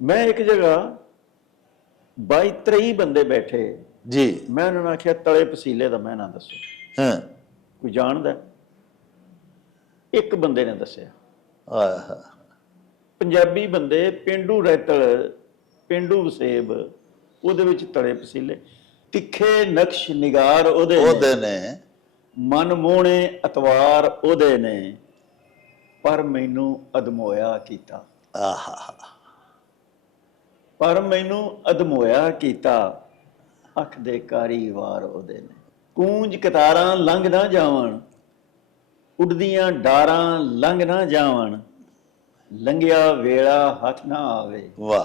मैं एक जगह 22-23 बंदे बैठे जी मैं उन्होंने आख्या तले पसीले का मैं ना दसो हाँ कोई जानदा एक बंदे ने दसिया आहा पंजाबी बंदे पेंडू रैतल पेंडू वसेब ਉਹਦੇ ਵਿੱਚ ਤਲੇ ਪਸੀਲੇ ਤਿੱਖੇ ਨਕਸ਼ ਨਿਗਾਰ ਉਹਦੇ ने ਮਨ ਮੋਹਣੇ ਅਤਵਾਰ ਉਹਦੇ ਨੇ ਪਰ ਮੈਨੂੰ ਅਦਮੋਇਆ ਕੀਤਾ आहा ਪਰ ਮੈਨੂੰ ਅਦਮੋਇਆ ਕੀਤਾ ਅੱਖ ਦੇ ਕਾਰੀ ਵਾਰ ਉਹਦੇ ਨੇ ਕੂੰਜ ਕਤਾਰਾਂ ਲੰਘ ਨਾ ਜਾਵਣ ਉੱਡਦੀਆਂ ਡਾਰਾਂ ਲੰਘ ਨਾ ਜਾਵਣ ਲੰਘਿਆ ਵੇਲਾ ਹੱਥ ਨਾ ਆਵੇ वाह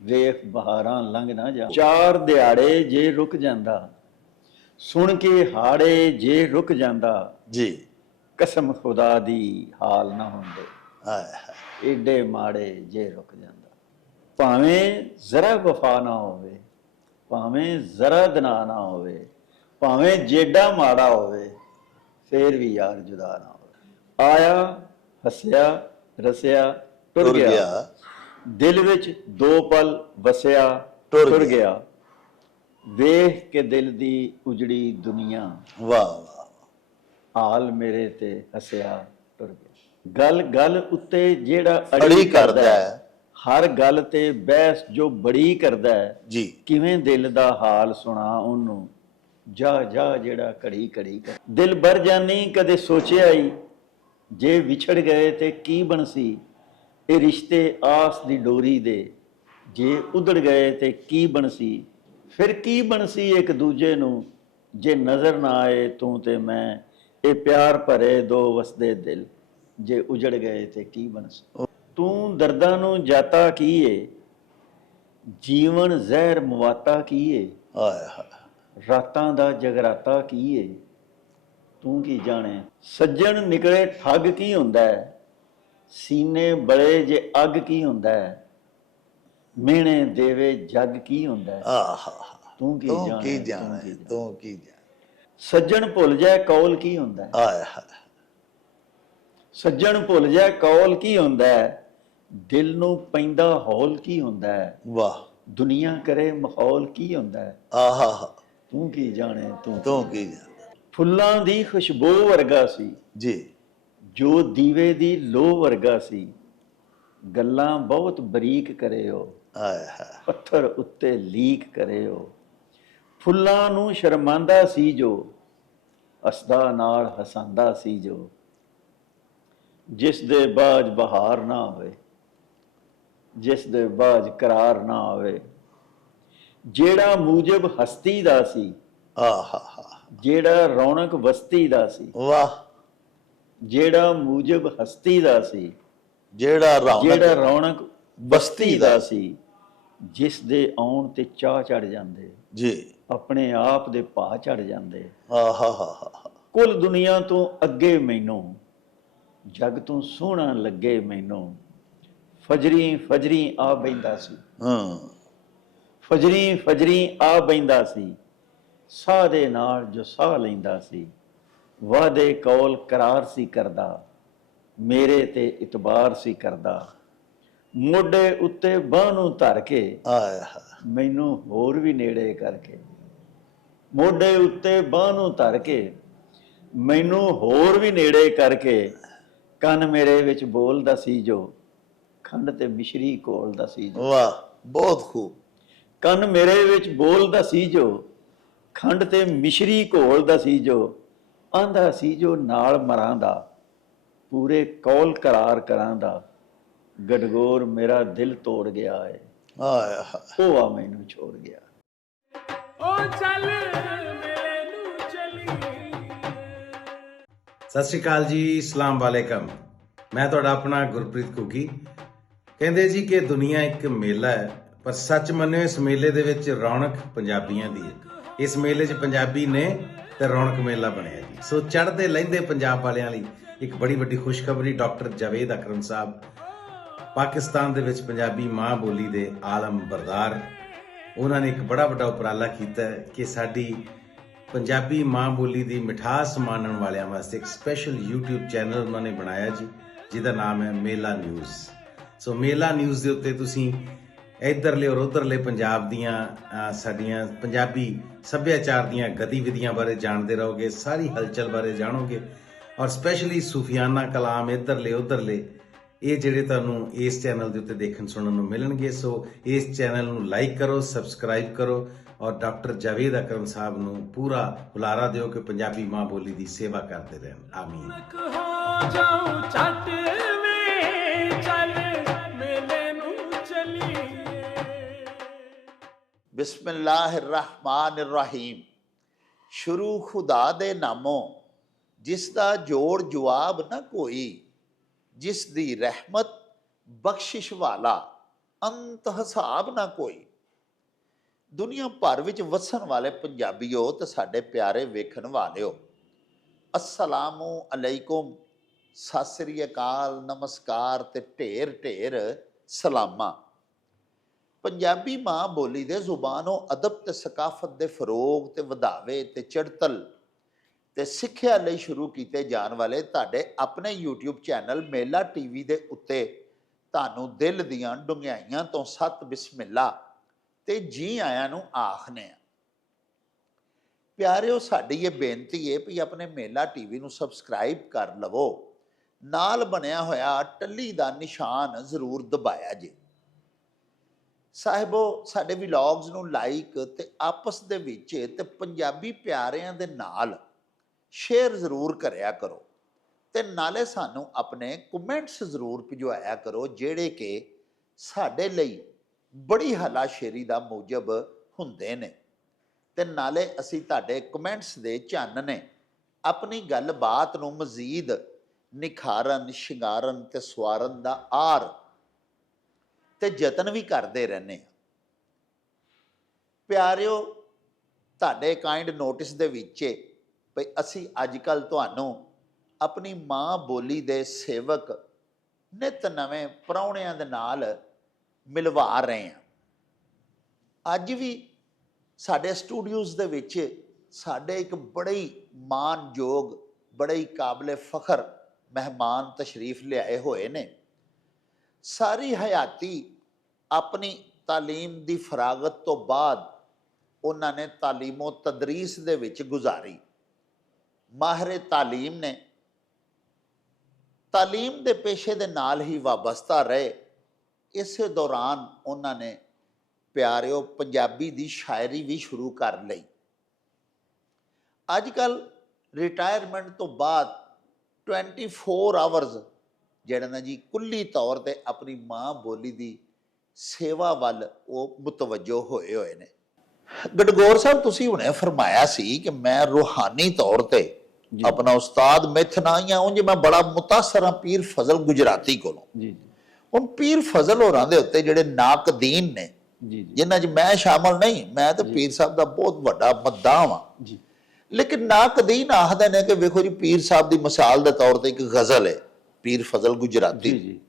ਵੇਖ ਬਹਾਰਾਂ ਲੰਘ ਨਾ ਜਾ ਚਾਰ ਦਿਹਾੜੇ ਜੇ ਰੁਕ ਜਾਂਦਾ ਸੁਣ ਕੇ ਹਾੜੇ ਜੇ ਰੁਕ ਜਾਂਦਾ जी ਕਸਮ ਖੁਦਾ ਦੀ ਹਾਲ ਨਾ ਹੁੰਦੇ आहा ਏਡੇ ਮਾੜੇ ਜੇ ਰੁਕ ਜਾਂਦਾ ਭਾਵੇਂ ਜ਼ਰਾ ਵਫਾ ਨਾ ਹੋਵੇ ਭਾਵੇਂ ਜ਼ਰਾ ਦਨਾ ਨਾ ਹੋਵੇ ਭਾਵੇਂ ਜੇਡਾ ਮਾੜਾ ਹੋਵੇ ਫੇਰ ਵੀ ਯਾਰ ਜੁਦਾ ਨਾ ਹੋਵੇ ਆਇਆ ਹੱਸਿਆ ਰਸਿਆ ਟੁਰ टुर ਗਿਆ गया ਦਿਲ ਵਿੱਚ ਦੋ ਪਲ ਵਸਿਆ ਟੁਰ ਟੁਰ ਗਿਆ। ਗਿਆ ਵੇਖ ਕੇ ਦਿਲ ਦੀ ਉਜੜੀ ਦੁਨੀਆ वाह वाह ਹਾਲ ਮੇਰੇ ਤੇ ਹੱਸਿਆ ਟੁਰ ਗਿਆ ਗੱਲ ਗੱਲ ਉੱਤੇ ਜਿਹੜਾ ਅੜੀ ਕਰਦਾ ਹੈ। ਹਰ ਗੱਲ ਤੇ ਬਹਿਸ ਜੋ ਬੜੀ ਕਰਦਾ ਹੈ जी ਕਿਵੇਂ ਦਿਲ ਦਾ ਹਾਲ ਸੁਣਾ ਉਹਨੂੰ ਜਾ ਜਾ ਜਿਹੜਾ ਘੜੀ ਘੜੀ ਕਰ ਦਿਲ ਬਰ ਜਾਨੀ ਕਦੇ ਸੋਚਿਆ ਹੀ ਜੇ ਵਿਛੜ ਗਏ ਤੇ ਕੀ ਬਣਸੀ ਇਹ ਰਿਸ਼ਤੇ ਆਸ ਦੀ ਡੋਰੀ ਦੇ ਜੇ ਉਧੜ ਗਏ ਤੇ ਕੀ ਬਣਸੀ ਫਿਰ ਕੀ ਬਣਸੀ ਇੱਕ ਦੂਜੇ ਨੂੰ ਜੇ ਨਜ਼ਰ ਨਾ ਆਏ ਤੂੰ ਤੇ ਮੈਂ ਇਹ ਪਿਆਰ ਭਰੇ ਦੋ ਵਸਦੇ ਦਿਲ ਜੇ ਉਜੜ ਗਏ ਤੇ ਕੀ ਬਣਸੀ ਤੂੰ ਦਰਦਾਂ ਨੂੰ ਜਾਤਾ ਕੀ ਏ ਜੀਵਨ ਜ਼ਹਿਰ ਮੁਵਾਤਾ ਕੀ ਏ आहा ਰਾਤਾਂ ਦਾ ਜਗਰਾਤਾ ਕੀ ਏ ਤੂੰ ਕੀ ਜਾਣੇ ਸੱਜਣ ਨਿਕਲੇ ਠੱਗ ਕੀ ਹੁੰਦਾ ਹੈ ਸੀਨੇ ਬੜੇ ਜੇ ਅੱਗ ਕੀ ਹੁੰਦਾ ਹੈ ਮਿਹਣੇ ਦੇਵੇ ਜੱਗ ਕੀ ਹੁੰਦਾ ਹੈ आहा ਤੂੰ ਕੀ तू ਜਾਣੇ की ਤੂੰ जाने ਕੀ तू की जाने ਸੱਜਣ ਭੁੱਲ ਜਾਏ ਕੌਲ ਕੀ ਹੁੰਦਾ ਹੈ आहा ਸੱਜਣ ਭੁੱਲ ਜਾਏ ਕੌਲ ਕੀ ਹੁੰਦਾ ਹੈ ਦਿਲ ਨੂੰ ਪੈਂਦਾ ਹੌਲ ਕੀ ਹੁੰਦਾ ਹੈ वाह ਦੁਨੀਆ ਕਰੇ ਮਾਹੌਲ ਕੀ ਹੁੰਦਾ ਹੈ आहा ਤੂੰ ਕੀ ਜਾਣੇ ਤੂੰ तू की जाने ਫੁੱਲਾਂ ਦੀ ਖੁਸ਼ਬੂ ਵਰਗਾ ਸੀ जी ਜੋ ਦੀਵੇ ਦੀ ਲੋ ਵਰਗਾ ਸੀ ਗੱਲਾਂ ਬਹੁਤ ਬਰੀਕ ਕਰਿਓ आहा ਪੱਥਰ ਉੱਤੇ ਲੀਕ ਕਰਿਓ ਫੁੱਲਾਂ ਨੂੰ ਸ਼ਰਮਾਂਦਾ ਸੀ ਜੋ ਹੱਸਦਾ ਨਾਲ ਹਸਾਂਦਾ ਸੀ ਜੋ ਜਿਸ ਦੇ ਬਾਜ ਬਹਾਰ ਨਾ ਹੋਵੇ ਜਿਸ ਦੇ ਬਾਜ ਕਰਾਰ ਨਾ ਹੋਵੇ ਜਿਹੜਾ ਮੂਜਬ ਹਸਤੀ ਦਾ ਸੀ आहा ਜਿਹੜਾ ਰੌਣਕ ਵਸਤੀ ਦਾ ਸੀ वाह ਜਿਹੜਾ ਮੂਜਬ ਹਸਤੀ ਦਾ ਸੀ जेड़ा ਜਿਹੜਾ रौनक ਰੌਣਕ ਬਸਤੀ ਦਾ ਸੀ ਜਿਸ ਦੇ ਆਉਣ ਤੇ ਚਾਹ ਚੜ ਜਾਂਦੇ जी ਆਪਣੇ ਆਪ ਦੇ ਭਾਅ ਚੜ ਜਾਂਦੇ आहा ਕੁੱਲ ਦੁਨੀਆ ਤੋਂ ਅੱਗੇ ਮੈਨੂੰ ਜਗ ਤੋਂ ਸੋਹਣਾ ਲੱਗੇ ਮੈਨੂੰ ਫਜਰੀ ਫਜਰੀ ਆ ਬੈਂਦਾ ਸੀ ਫਜਰੀ ਫਜਰੀ ਆ ਬੈਂਦਾ ਸੀ ਸਾਹ ਦੇ ਨਾਲ ਜੋ ਸਾਹ ਲੈਂਦਾ ਸੀ ਵਾਅਦੇ ਕੌਲ ਕਰਾਰ ਸੀ ਕਰਦਾ ਮੇਰੇ ਤੇ ਇਤਬਾਰ ਸੀ ਕਰਦਾ ਮੋਢੇ ਉੱਤੇ ਬਾਹ ਨੂੰ ਧਰ ਕੇ आहा ਮੈਨੂੰ ਹੋਰ ਵੀ ਨੇੜੇ ਕਰਕੇ ਮੋਢੇ ਉੱਤੇ ਬਾਹ ਨੂੰ ਧਰ ਕੇ ਮੈਨੂੰ ਹੋਰ ਵੀ ਨੇੜੇ ਕਰਕੇ ਕੰਨ ਮੇਰੇ ਵਿੱਚ ਬੋਲਦਾ ਸੀ ਜੋ ਖੰਡ ਤੇ ਮਿਸ਼ਰੀ ਘੋਲਦਾ ਸੀ ਜੋ वाह बहुत खूब ਕੰਨ ਮੇਰੇ ਵਿੱਚ ਬੋਲਦਾ ਸੀ ਜੋ ਖੰਡ ਤੇ ਮਿਸ਼ਰੀ ਘੋਲਦਾ ਸੀ ਜੋ ਆਂਦਾ ਸੀ ਜੋ ਨਾਲ ਮਰਾਂ ਦਾ ਪੂਰੇ ਕੌਲ ਕਰਾਰ ਕਰਾਂ ਦਾ ਗਡਗੋਰ ਮੇਰਾ ਦਿਲ ਤੋੜ ਗਿਆ ਏ आहा ਉਹ ਆ ਮੈਨੂੰ ਛੋੜ ਗਿਆ ਸਤਿ ਸ਼੍ਰੀ ਅਕਾਲ ਜੀ, ਸਲਾਮ ਵਾਲੇਕਮ। ਮੈਂ ਤੁਹਾਡਾ ਆਪਣਾ ਗੁਰਪ੍ਰੀਤ ਘੁੱਗੀ। ਕਹਿੰਦੇ ਜੀ ਕਿ ਦੁਨੀਆ ਇੱਕ ਮੇਲਾ ਹੈ, ਪਰ ਸੱਚ ਮੰਨਿਓ ਇਸ ਮੇਲੇ ਦੇ ਵਿੱਚ ਰੌਣਕ ਪੰਜਾਬੀਆਂ ਦੀ ਹੈ। ਇਸ ਮੇਲੇ 'ਚ ਪੰਜਾਬੀ ਨੇ ਤੇ ਰੌਣਕ ਮੇਲਾ ਬਣਿਆ ਜੀ। ਸੋ ਚੜ੍ਹਦੇ ਲਹਿੰਦੇ ਪੰਜਾਬ ਵਾਲਿਆਂ ਲਈ ਇੱਕ ਬੜੀ ਵੱਡੀ ਖੁਸ਼ਖਬਰੀ। ਡਾਕਟਰ ਜਾਵੇਦ ਅਕਰਮ ਸਾਹਿਬ ਪਾਕਿਸਤਾਨ ਦੇ ਵਿੱਚ ਪੰਜਾਬੀ ਮਾਂ ਬੋਲੀ ਦੇ ਆਲਮ ਬਰਦਾਰ, ਉਹਨਾਂ ਨੇ ਇੱਕ ਬੜਾ ਵੱਡਾ ਉਪਰਾਲਾ ਕੀਤਾ ਕਿ ਸਾਡੀ ਪੰਜਾਬੀ ਮਾਂ ਬੋਲੀ ਦੀ ਮਿਠਾਸ ਮਾਣਨ ਵਾਲਿਆਂ ਵਾਸਤੇ ਇੱਕ ਸਪੈਸ਼ਲ YouTube ਚੈਨਲ ਉਹਨਾਂ ਨੇ ਬਣਾਇਆ ਜੀ, ਜਿਹਦਾ ਨਾਮ ਹੈ ਮੇਲਾ ਨਿਊਜ਼। ਸੋ ਮੇਲਾ ਨਿਊਜ਼ ਦੇ ਉੱਤੇ ਤੁਸੀਂ ਇੱਧਰਲੇ ਔਰ ਉੱਧਰਲੇ ਪੰਜਾਬ ਦੀਆਂ ਸਾਡੀਆਂ ਪੰਜਾਬੀ ਸੱਭਿਆਚਾਰ ਦੀਆਂ ਗਤੀਵਿਧੀਆਂ ਬਾਰੇ ਜਾਣਦੇ ਰਹੋਗੇ, ਸਾਰੀ ਹਲਚਲ ਬਾਰੇ ਜਾਣੋਗੇ, ਔਰ ਸਪੈਸ਼ਲੀ ਸੂਫੀਆਨਾ ਕਲਾਮ ਇੱਧਰਲੇ ਉੱਧਰਲੇ ਇਹ ਜਿਹੜੇ ਤੁਹਾਨੂੰ ਇਸ ਚੈਨਲ ਦੇ ਉੱਤੇ ਦੇਖਣ ਸੁਣਨ ਨੂੰ ਮਿਲਣਗੇ। ਸੋ ਇਸ ਚੈਨਲ ਨੂੰ ਲਾਈਕ ਕਰੋ, ਸਬਸਕ੍ਰਾਈਬ ਕਰੋ, ਔਰ ਡਾਕਟਰ ਜਾਵੇਦ ਅਕਰਮ ਸਾਹਿਬ ਨੂੰ ਪੂਰਾ ਹੁਲਾਰਾ ਦਿਓ ਕਿ ਪੰਜਾਬੀ ਮਾਂ ਬੋਲੀ ਦੀ ਸੇਵਾ ਕਰਦੇ ਰਹਿਣ। ਆਮੀਨ। ਹੋ ਜਾਉ ਛੱਟ ਵੇ ਚੱਲ ਮੇਲੇ ਨੂੰ ਚਲੀਏ। ਬਿਸਮਿਲ੍ਲਾਹਿਰਰਹਿਮਾਨਿਰਰਹੀਮ। ਸ਼ੁਰੂ ਖੁਦਾ ਦੇ ਨਾਮੋਂ ਜਿਸ ਦਾ ਜੋੜ ਜਵਾਬ ਨਾ ਕੋਈ, ਜਿਸ ਦੀ ਰਹਿਮਤ ਬਖਸ਼ਿਸ਼ ਵਾਲਾ ਅੰਤ ਹਿਸਾਬ ਨਾ ਕੋਈ। ਦੁਨੀਆ ਭਰ ਵਿੱਚ ਵਸਣ ਵਾਲੇ ਪੰਜਾਬੀਓ ਤੇ ਸਾਡੇ ਪਿਆਰੇ ਵੇਖਣ ਵਾਲਿਓ, ਅਸਲਾਮੁ ਅਲੈਕੁਮ, ਸਤਿ ਸ੍ਰੀ ਅਕਾਲ, ਨਮਸਕਾਰ ਤੇ ਢੇਰ ਢੇਰ ਸਲਾਮਾਂ। ਪੰਜਾਬੀ ਮਾਂ ਬੋਲੀ ਦੇ ਜ਼ੁਬਾਨੋਂ ਅਦਬ ਤੇ ਸਕਾਫਤ ਦੇ ਫਰੋਗ ਤੇ ਵਧਾਵੇ ਤੇ ਚੜਤਲ ਤੇ ਸਿੱਖਿਆ ਲਈ ਸ਼ੁਰੂ ਕੀਤੇ ਜਾਣ ਵਾਲੇ ਤੁਹਾਡੇ ਆਪਣੇ YouTube ਚੈਨਲ ਮੇਲਾ TV ਦੇ ਉੱਤੇ ਤੁਹਾਨੂੰ ਦਿਲ ਦੀਆਂ ਡੂੰਘਾਈਆਂ ਤੋਂ ਸਤ ਬਿਸਮਿਲ੍ਲਾ ਤੇ ਜੀ ਆਇਆਂ ਨੂੰ ਆਖਨੇ ਆ। ਪਿਆਰਿਓ, ਸਾਡੀ ਇਹ ਬੇਨਤੀ ਹੈ ਵੀ ਆਪਣੇ ਮੇਲਾ TV ਨੂੰ ਸਬਸਕ੍ਰਾਈਬ ਕਰ ਲਵੋ, ਨਾਲ ਬਣਿਆ ਹੋਇਆ ਟੱਲੀ ਦਾ ਨਿਸ਼ਾਨ ਜ਼ਰੂਰ ਦਬਾਇਆ ਜੇ। ਸਾਹਿਬੋ, ਸਾਡੇ ਵਲੌਗਸ ਨੂੰ ਲਾਈਕ ਤੇ ਆਪਸ ਦੇ ਵਿੱਚ ਤੇ ਪੰਜਾਬੀ ਪਿਆਰਿਆਂ ਦੇ ਨਾਲ ਸ਼ੇਅਰ ਜ਼ਰੂਰ ਕਰਿਆ ਕਰੋ, ਤੇ ਨਾਲੇ ਸਾਨੂੰ ਆਪਣੇ ਕਮੈਂਟਸ ਜ਼ਰੂਰ ਭਿਜਵਾਇਆ ਕਰੋ, ਜਿਹੜੇ ਕਿ ਸਾਡੇ ਲਈ ਬੜੀ ਹਲਾਸ਼ੇਰੀ ਦਾ ਮੂਜਬ ਹੁੰਦੇ ਨੇ। ਤੇ ਨਾਲੇ ਅਸੀਂ ਤੁਹਾਡੇ ਕਮੈਂਟਸ ਦੇ ਚੰਨ ਨੇ ਆਪਣੀ ਗੱਲਬਾਤ ਨੂੰ ਮਜ਼ੀਦ ਨਿਖਾਰਨ, ਸ਼ਿੰਗਾਰਨ ਤੇ ਸਵਾਰਨ ਦਾ ਆਰ ਤੇ ਯਤਨ ਵੀ ਕਰਦੇ ਰਹਿੰਦੇ ਹਾਂ। ਪਿਆਰਿਓ, ਤੁਹਾਡੇ ਕਾਇੰਡ ਨੋਟਿਸ ਦੇ ਵਿੱਚ ਭਈ ਅਸੀਂ ਅੱਜ ਕੱਲ੍ਹ ਤੁਹਾਨੂੰ ਆਪਣੀ ਮਾਂ ਬੋਲੀ ਦੇ ਸੇਵਕ ਨਿਤ ਨਵੇਂ ਪ੍ਰਾਹੁਣਿਆਂ ਦੇ ਨਾਲ ਮਿਲਵਾ ਰਹੇ ਹਾਂ। ਅੱਜ ਵੀ ਸਾਡੇ ਸਟੂਡੀਓਜ਼ ਦੇ ਵਿੱਚ ਸਾਡੇ ਇੱਕ ਬੜੇ ਹੀ ਮਾਣਯੋਗ, ਬੜੇ ਹੀ ਕਾਬਲੇ ਫਖਰ ਮਹਿਮਾਨ ਤਸ਼ਰੀਫ ਲਿਆਏ ਹੋਏ ਨੇ। ਸਾਰੀ ਹਯਾਤੀ ਆਪਣੀ ਤਾਲੀਮ ਦੀ ਫਰਾਗਤ ਤੋਂ ਬਾਅਦ ਉਹਨਾਂ ਨੇ ਤਾਲੀਮੋ ਤਦਰੀਸ ਦੇ ਵਿੱਚ ਗੁਜ਼ਾਰੀ। ਮਾਹਿਰ ਤਾਲੀਮ ਨੇ, ਤਾਲੀਮ ਦੇ ਪੇਸ਼ੇ ਦੇ ਨਾਲ ਹੀ ਵਾਬਸਤਾ ਰਹੇ। ਇਸੇ ਦੌਰਾਨ ਉਹਨਾਂ ਨੇ ਪਿਆਰਿਓ ਪੰਜਾਬੀ ਦੀ ਸ਼ਾਇਰੀ ਵੀ ਸ਼ੁਰੂ ਕਰ ਲਈ। ਅੱਜ ਕੱਲ੍ਹ ਰਿਟਾਇਰਮੈਂਟ ਤੋਂ ਬਾਅਦ 24 ਆਵਰਸ ਜਿਹੜਾ ਨਾ ਜੀ ਕੁੱਲੀ ਤੌਰ ਤੇ ਆਪਣੀ ਮਾਂ ਬੋਲੀ ਦੀ ਸੇਵਾ ਵੱਲ ਉਹ ਮੁਤਵੱਜੋ ਹੋਏ ਨੇ। ਗਡਗੌਰ ਸਾਹਿਬ, ਤੁਸੀਂ ਹੁਣੇ ਫਰਮਾਇਆ ਸੀ ਕਿ ਮੈਂ ਰੂਹਾਨੀ ਤੌਰ ਤੇ ਆਪਣਾ ਉਸਤਾਦ ਮਿਥਨਾ ਜਾਂ ਉਂਝ ਮੈਂ ਬੜਾ ਮੁਤਾਸਰ ਹਾਂ ਪੀਰ ਫਜ਼ਲ ਗੁਜਰਾਤੀ ਕੋਲੋਂ। ਜੀ। ਹੁਣ ਪੀਰ ਫਜ਼ਲ ਹੋਰਾਂ ਦੇ ਉੱਤੇ ਜਿਹੜੇ ਨਾਕਦੀਨ ਨੇ, ਜਿਨ੍ਹਾਂ 'ਚ ਮੈਂ ਸ਼ਾਮਲ ਨਹੀਂ, ਮੈਂ ਤਾਂ ਪੀਰ ਸਾਹਿਬ ਦਾ ਬਹੁਤ ਵੱਡਾ ਮੱਦਾਹ ਹਾਂ, ਲੇਕਿਨ ਨਾਕਦੀਨ ਆਖਦੇ ਨੇ ਕਿ ਵੇਖੋ ਜੀ, ਪੀਰ ਸਾਹਿਬ ਦੀ ਮਿਸਾਲ ਦੇ ਤੌਰ ਤੇ ਇੱਕ ਗਜ਼ਲ ਹੈ ਪੀਰ ਫਜ਼ਲ ਗੁਜਰਾਤੀ।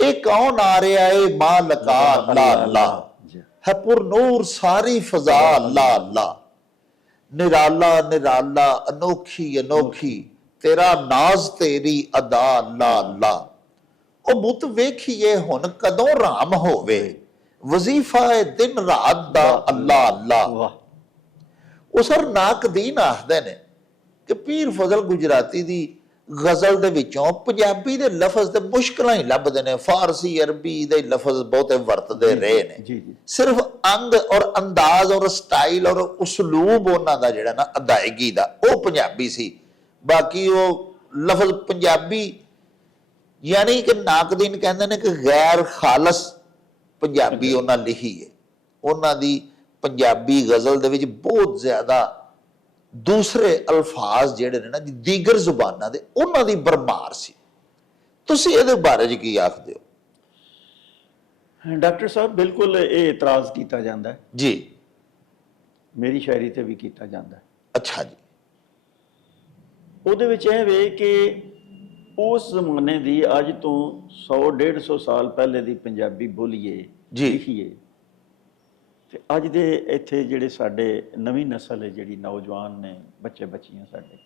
ਇਹ ਕੌਣ ਆ ਰਿਹਾ ਏ ਮਾਂ ਲਕਾ ਲਾ ਲਾ, ਹੈ ਪੁਰ ਨੂਰ ਸਾਰੀ ਫਜ਼ਾ ਲਾ ਲਾ, ਨਿਰਾਲਾ ਨਿਰਾਲਾ ਅਨੋਖੀ ਅਨੋਖੀ, ਤੇਰਾ ਨਾਜ਼ ਤੇਰੀ ਅਦਾ ਲਾ ਲਾ। ਉਹ ਬੁੱਤ ਵੇਖੀਏ ਹੁਣ ਕਦੋਂ ਰਾਮ ਹੋਵੇ, ਵਜ਼ੀਫਾ ਏ ਦਿਨ ਰਾਤ ਦਾ ਅੱਲਾ ਅੱਲਾ। ਉਹ ਸਰ ਨਾਕਦੀਨ ਆਖਦੇ ਨੇ ਕਿ ਪੀਰ ਫਜ਼ਲ ਗੁਜਰਾਤੀ ਦੀ ਗਜ਼ਲ ਦੇ ਵਿੱਚੋਂ ਪੰਜਾਬੀ ਦੇ ਲਫ਼ਜ਼ ਤੇ ਮੁਸ਼ਕਲਾਂ ਹੀ ਲੱਭਦੇ ਨੇ। ਫਾਰਸੀ ਅਰਬੀ ਦੇ ਲਫ਼ਜ਼ ਬਹੁਤੇ ਵਰਤਦੇ ਰਹੇ ਨੇ। ਸਿਰਫ ਅੰਗ ਔਰ ਅੰਦਾਜ਼ ਔਰ ਸਟਾਈਲ ਔਰ ਉਸਲੂਬ ਉਹਨਾਂ ਦਾ ਜਿਹੜਾ ਨਾ ਅਦਾਇਗੀ ਦਾ, ਉਹ ਪੰਜਾਬੀ ਸੀ। ਬਾਕੀ ਉਹ ਲਫ਼ਜ਼ ਪੰਜਾਬੀ, ਯਾਨੀ ਕਿ ਨਾਕਦੀਨ ਕਹਿੰਦੇ ਨੇ ਕਿ ਗੈਰ ਖਾਲਸ ਪੰਜਾਬੀ ਉਹਨਾਂ ਲਿਖੀ ਹੈ। ਉਹਨਾਂ ਦੀ ਪੰਜਾਬੀ ਗਜ਼ਲ ਦੇ ਵਿੱਚ ਬਹੁਤ ਜ਼ਿਆਦਾ ਦੂਸਰੇ ਅਲਫਾਜ਼ ਜਿਹੜੇ ਨੇ ਨਾ ਦੀਗਰ ਜ਼ੁਬਾਨਾਂ ਦੇ, ਉਹਨਾਂ ਦੀ ਭਰਮਾਰ ਸੀ। ਤੁਸੀਂ ਇਹਦੇ ਬਾਰੇ ਚ ਕੀ ਆਖਦੇ ਹੋ? ਡਾਕਟਰ ਸਾਹਿਬ, ਬਿਲਕੁਲ ਇਹ ਇਤਰਾਜ਼ ਕੀਤਾ ਜਾਂਦਾ ਹੈ ਜੀ। ਮੇਰੀ ਸ਼ਾਇਰੀ ਤੇ ਵੀ ਕੀਤਾ ਜਾਂਦਾ ਹੈ। ਅੱਛਾ ਜੀ। ਉਹਦੇ ਵਿੱਚ ਇਹ ਵੇ ਕਿ ਉਸ ਜ਼ਮਾਨੇ ਦੀ ਅੱਜ ਤੋਂ 100-150 ਸਾਲ ਪਹਿਲੇ ਦੀ ਪੰਜਾਬੀ ਬੋਲੀਏ, ਲਿਖੀਏ, ਤੇ ਅੱਜ ਦੇ ਇੱਥੇ ਜਿਹੜੇ ਸਾਡੇ ਨਵੀਂ ਨਸਲ ਹੈ, ਜਿਹੜੀ ਨੌਜਵਾਨ ਨੇ, ਬੱਚੇ ਬੱਚੀਆਂ ਸਾਡੇ,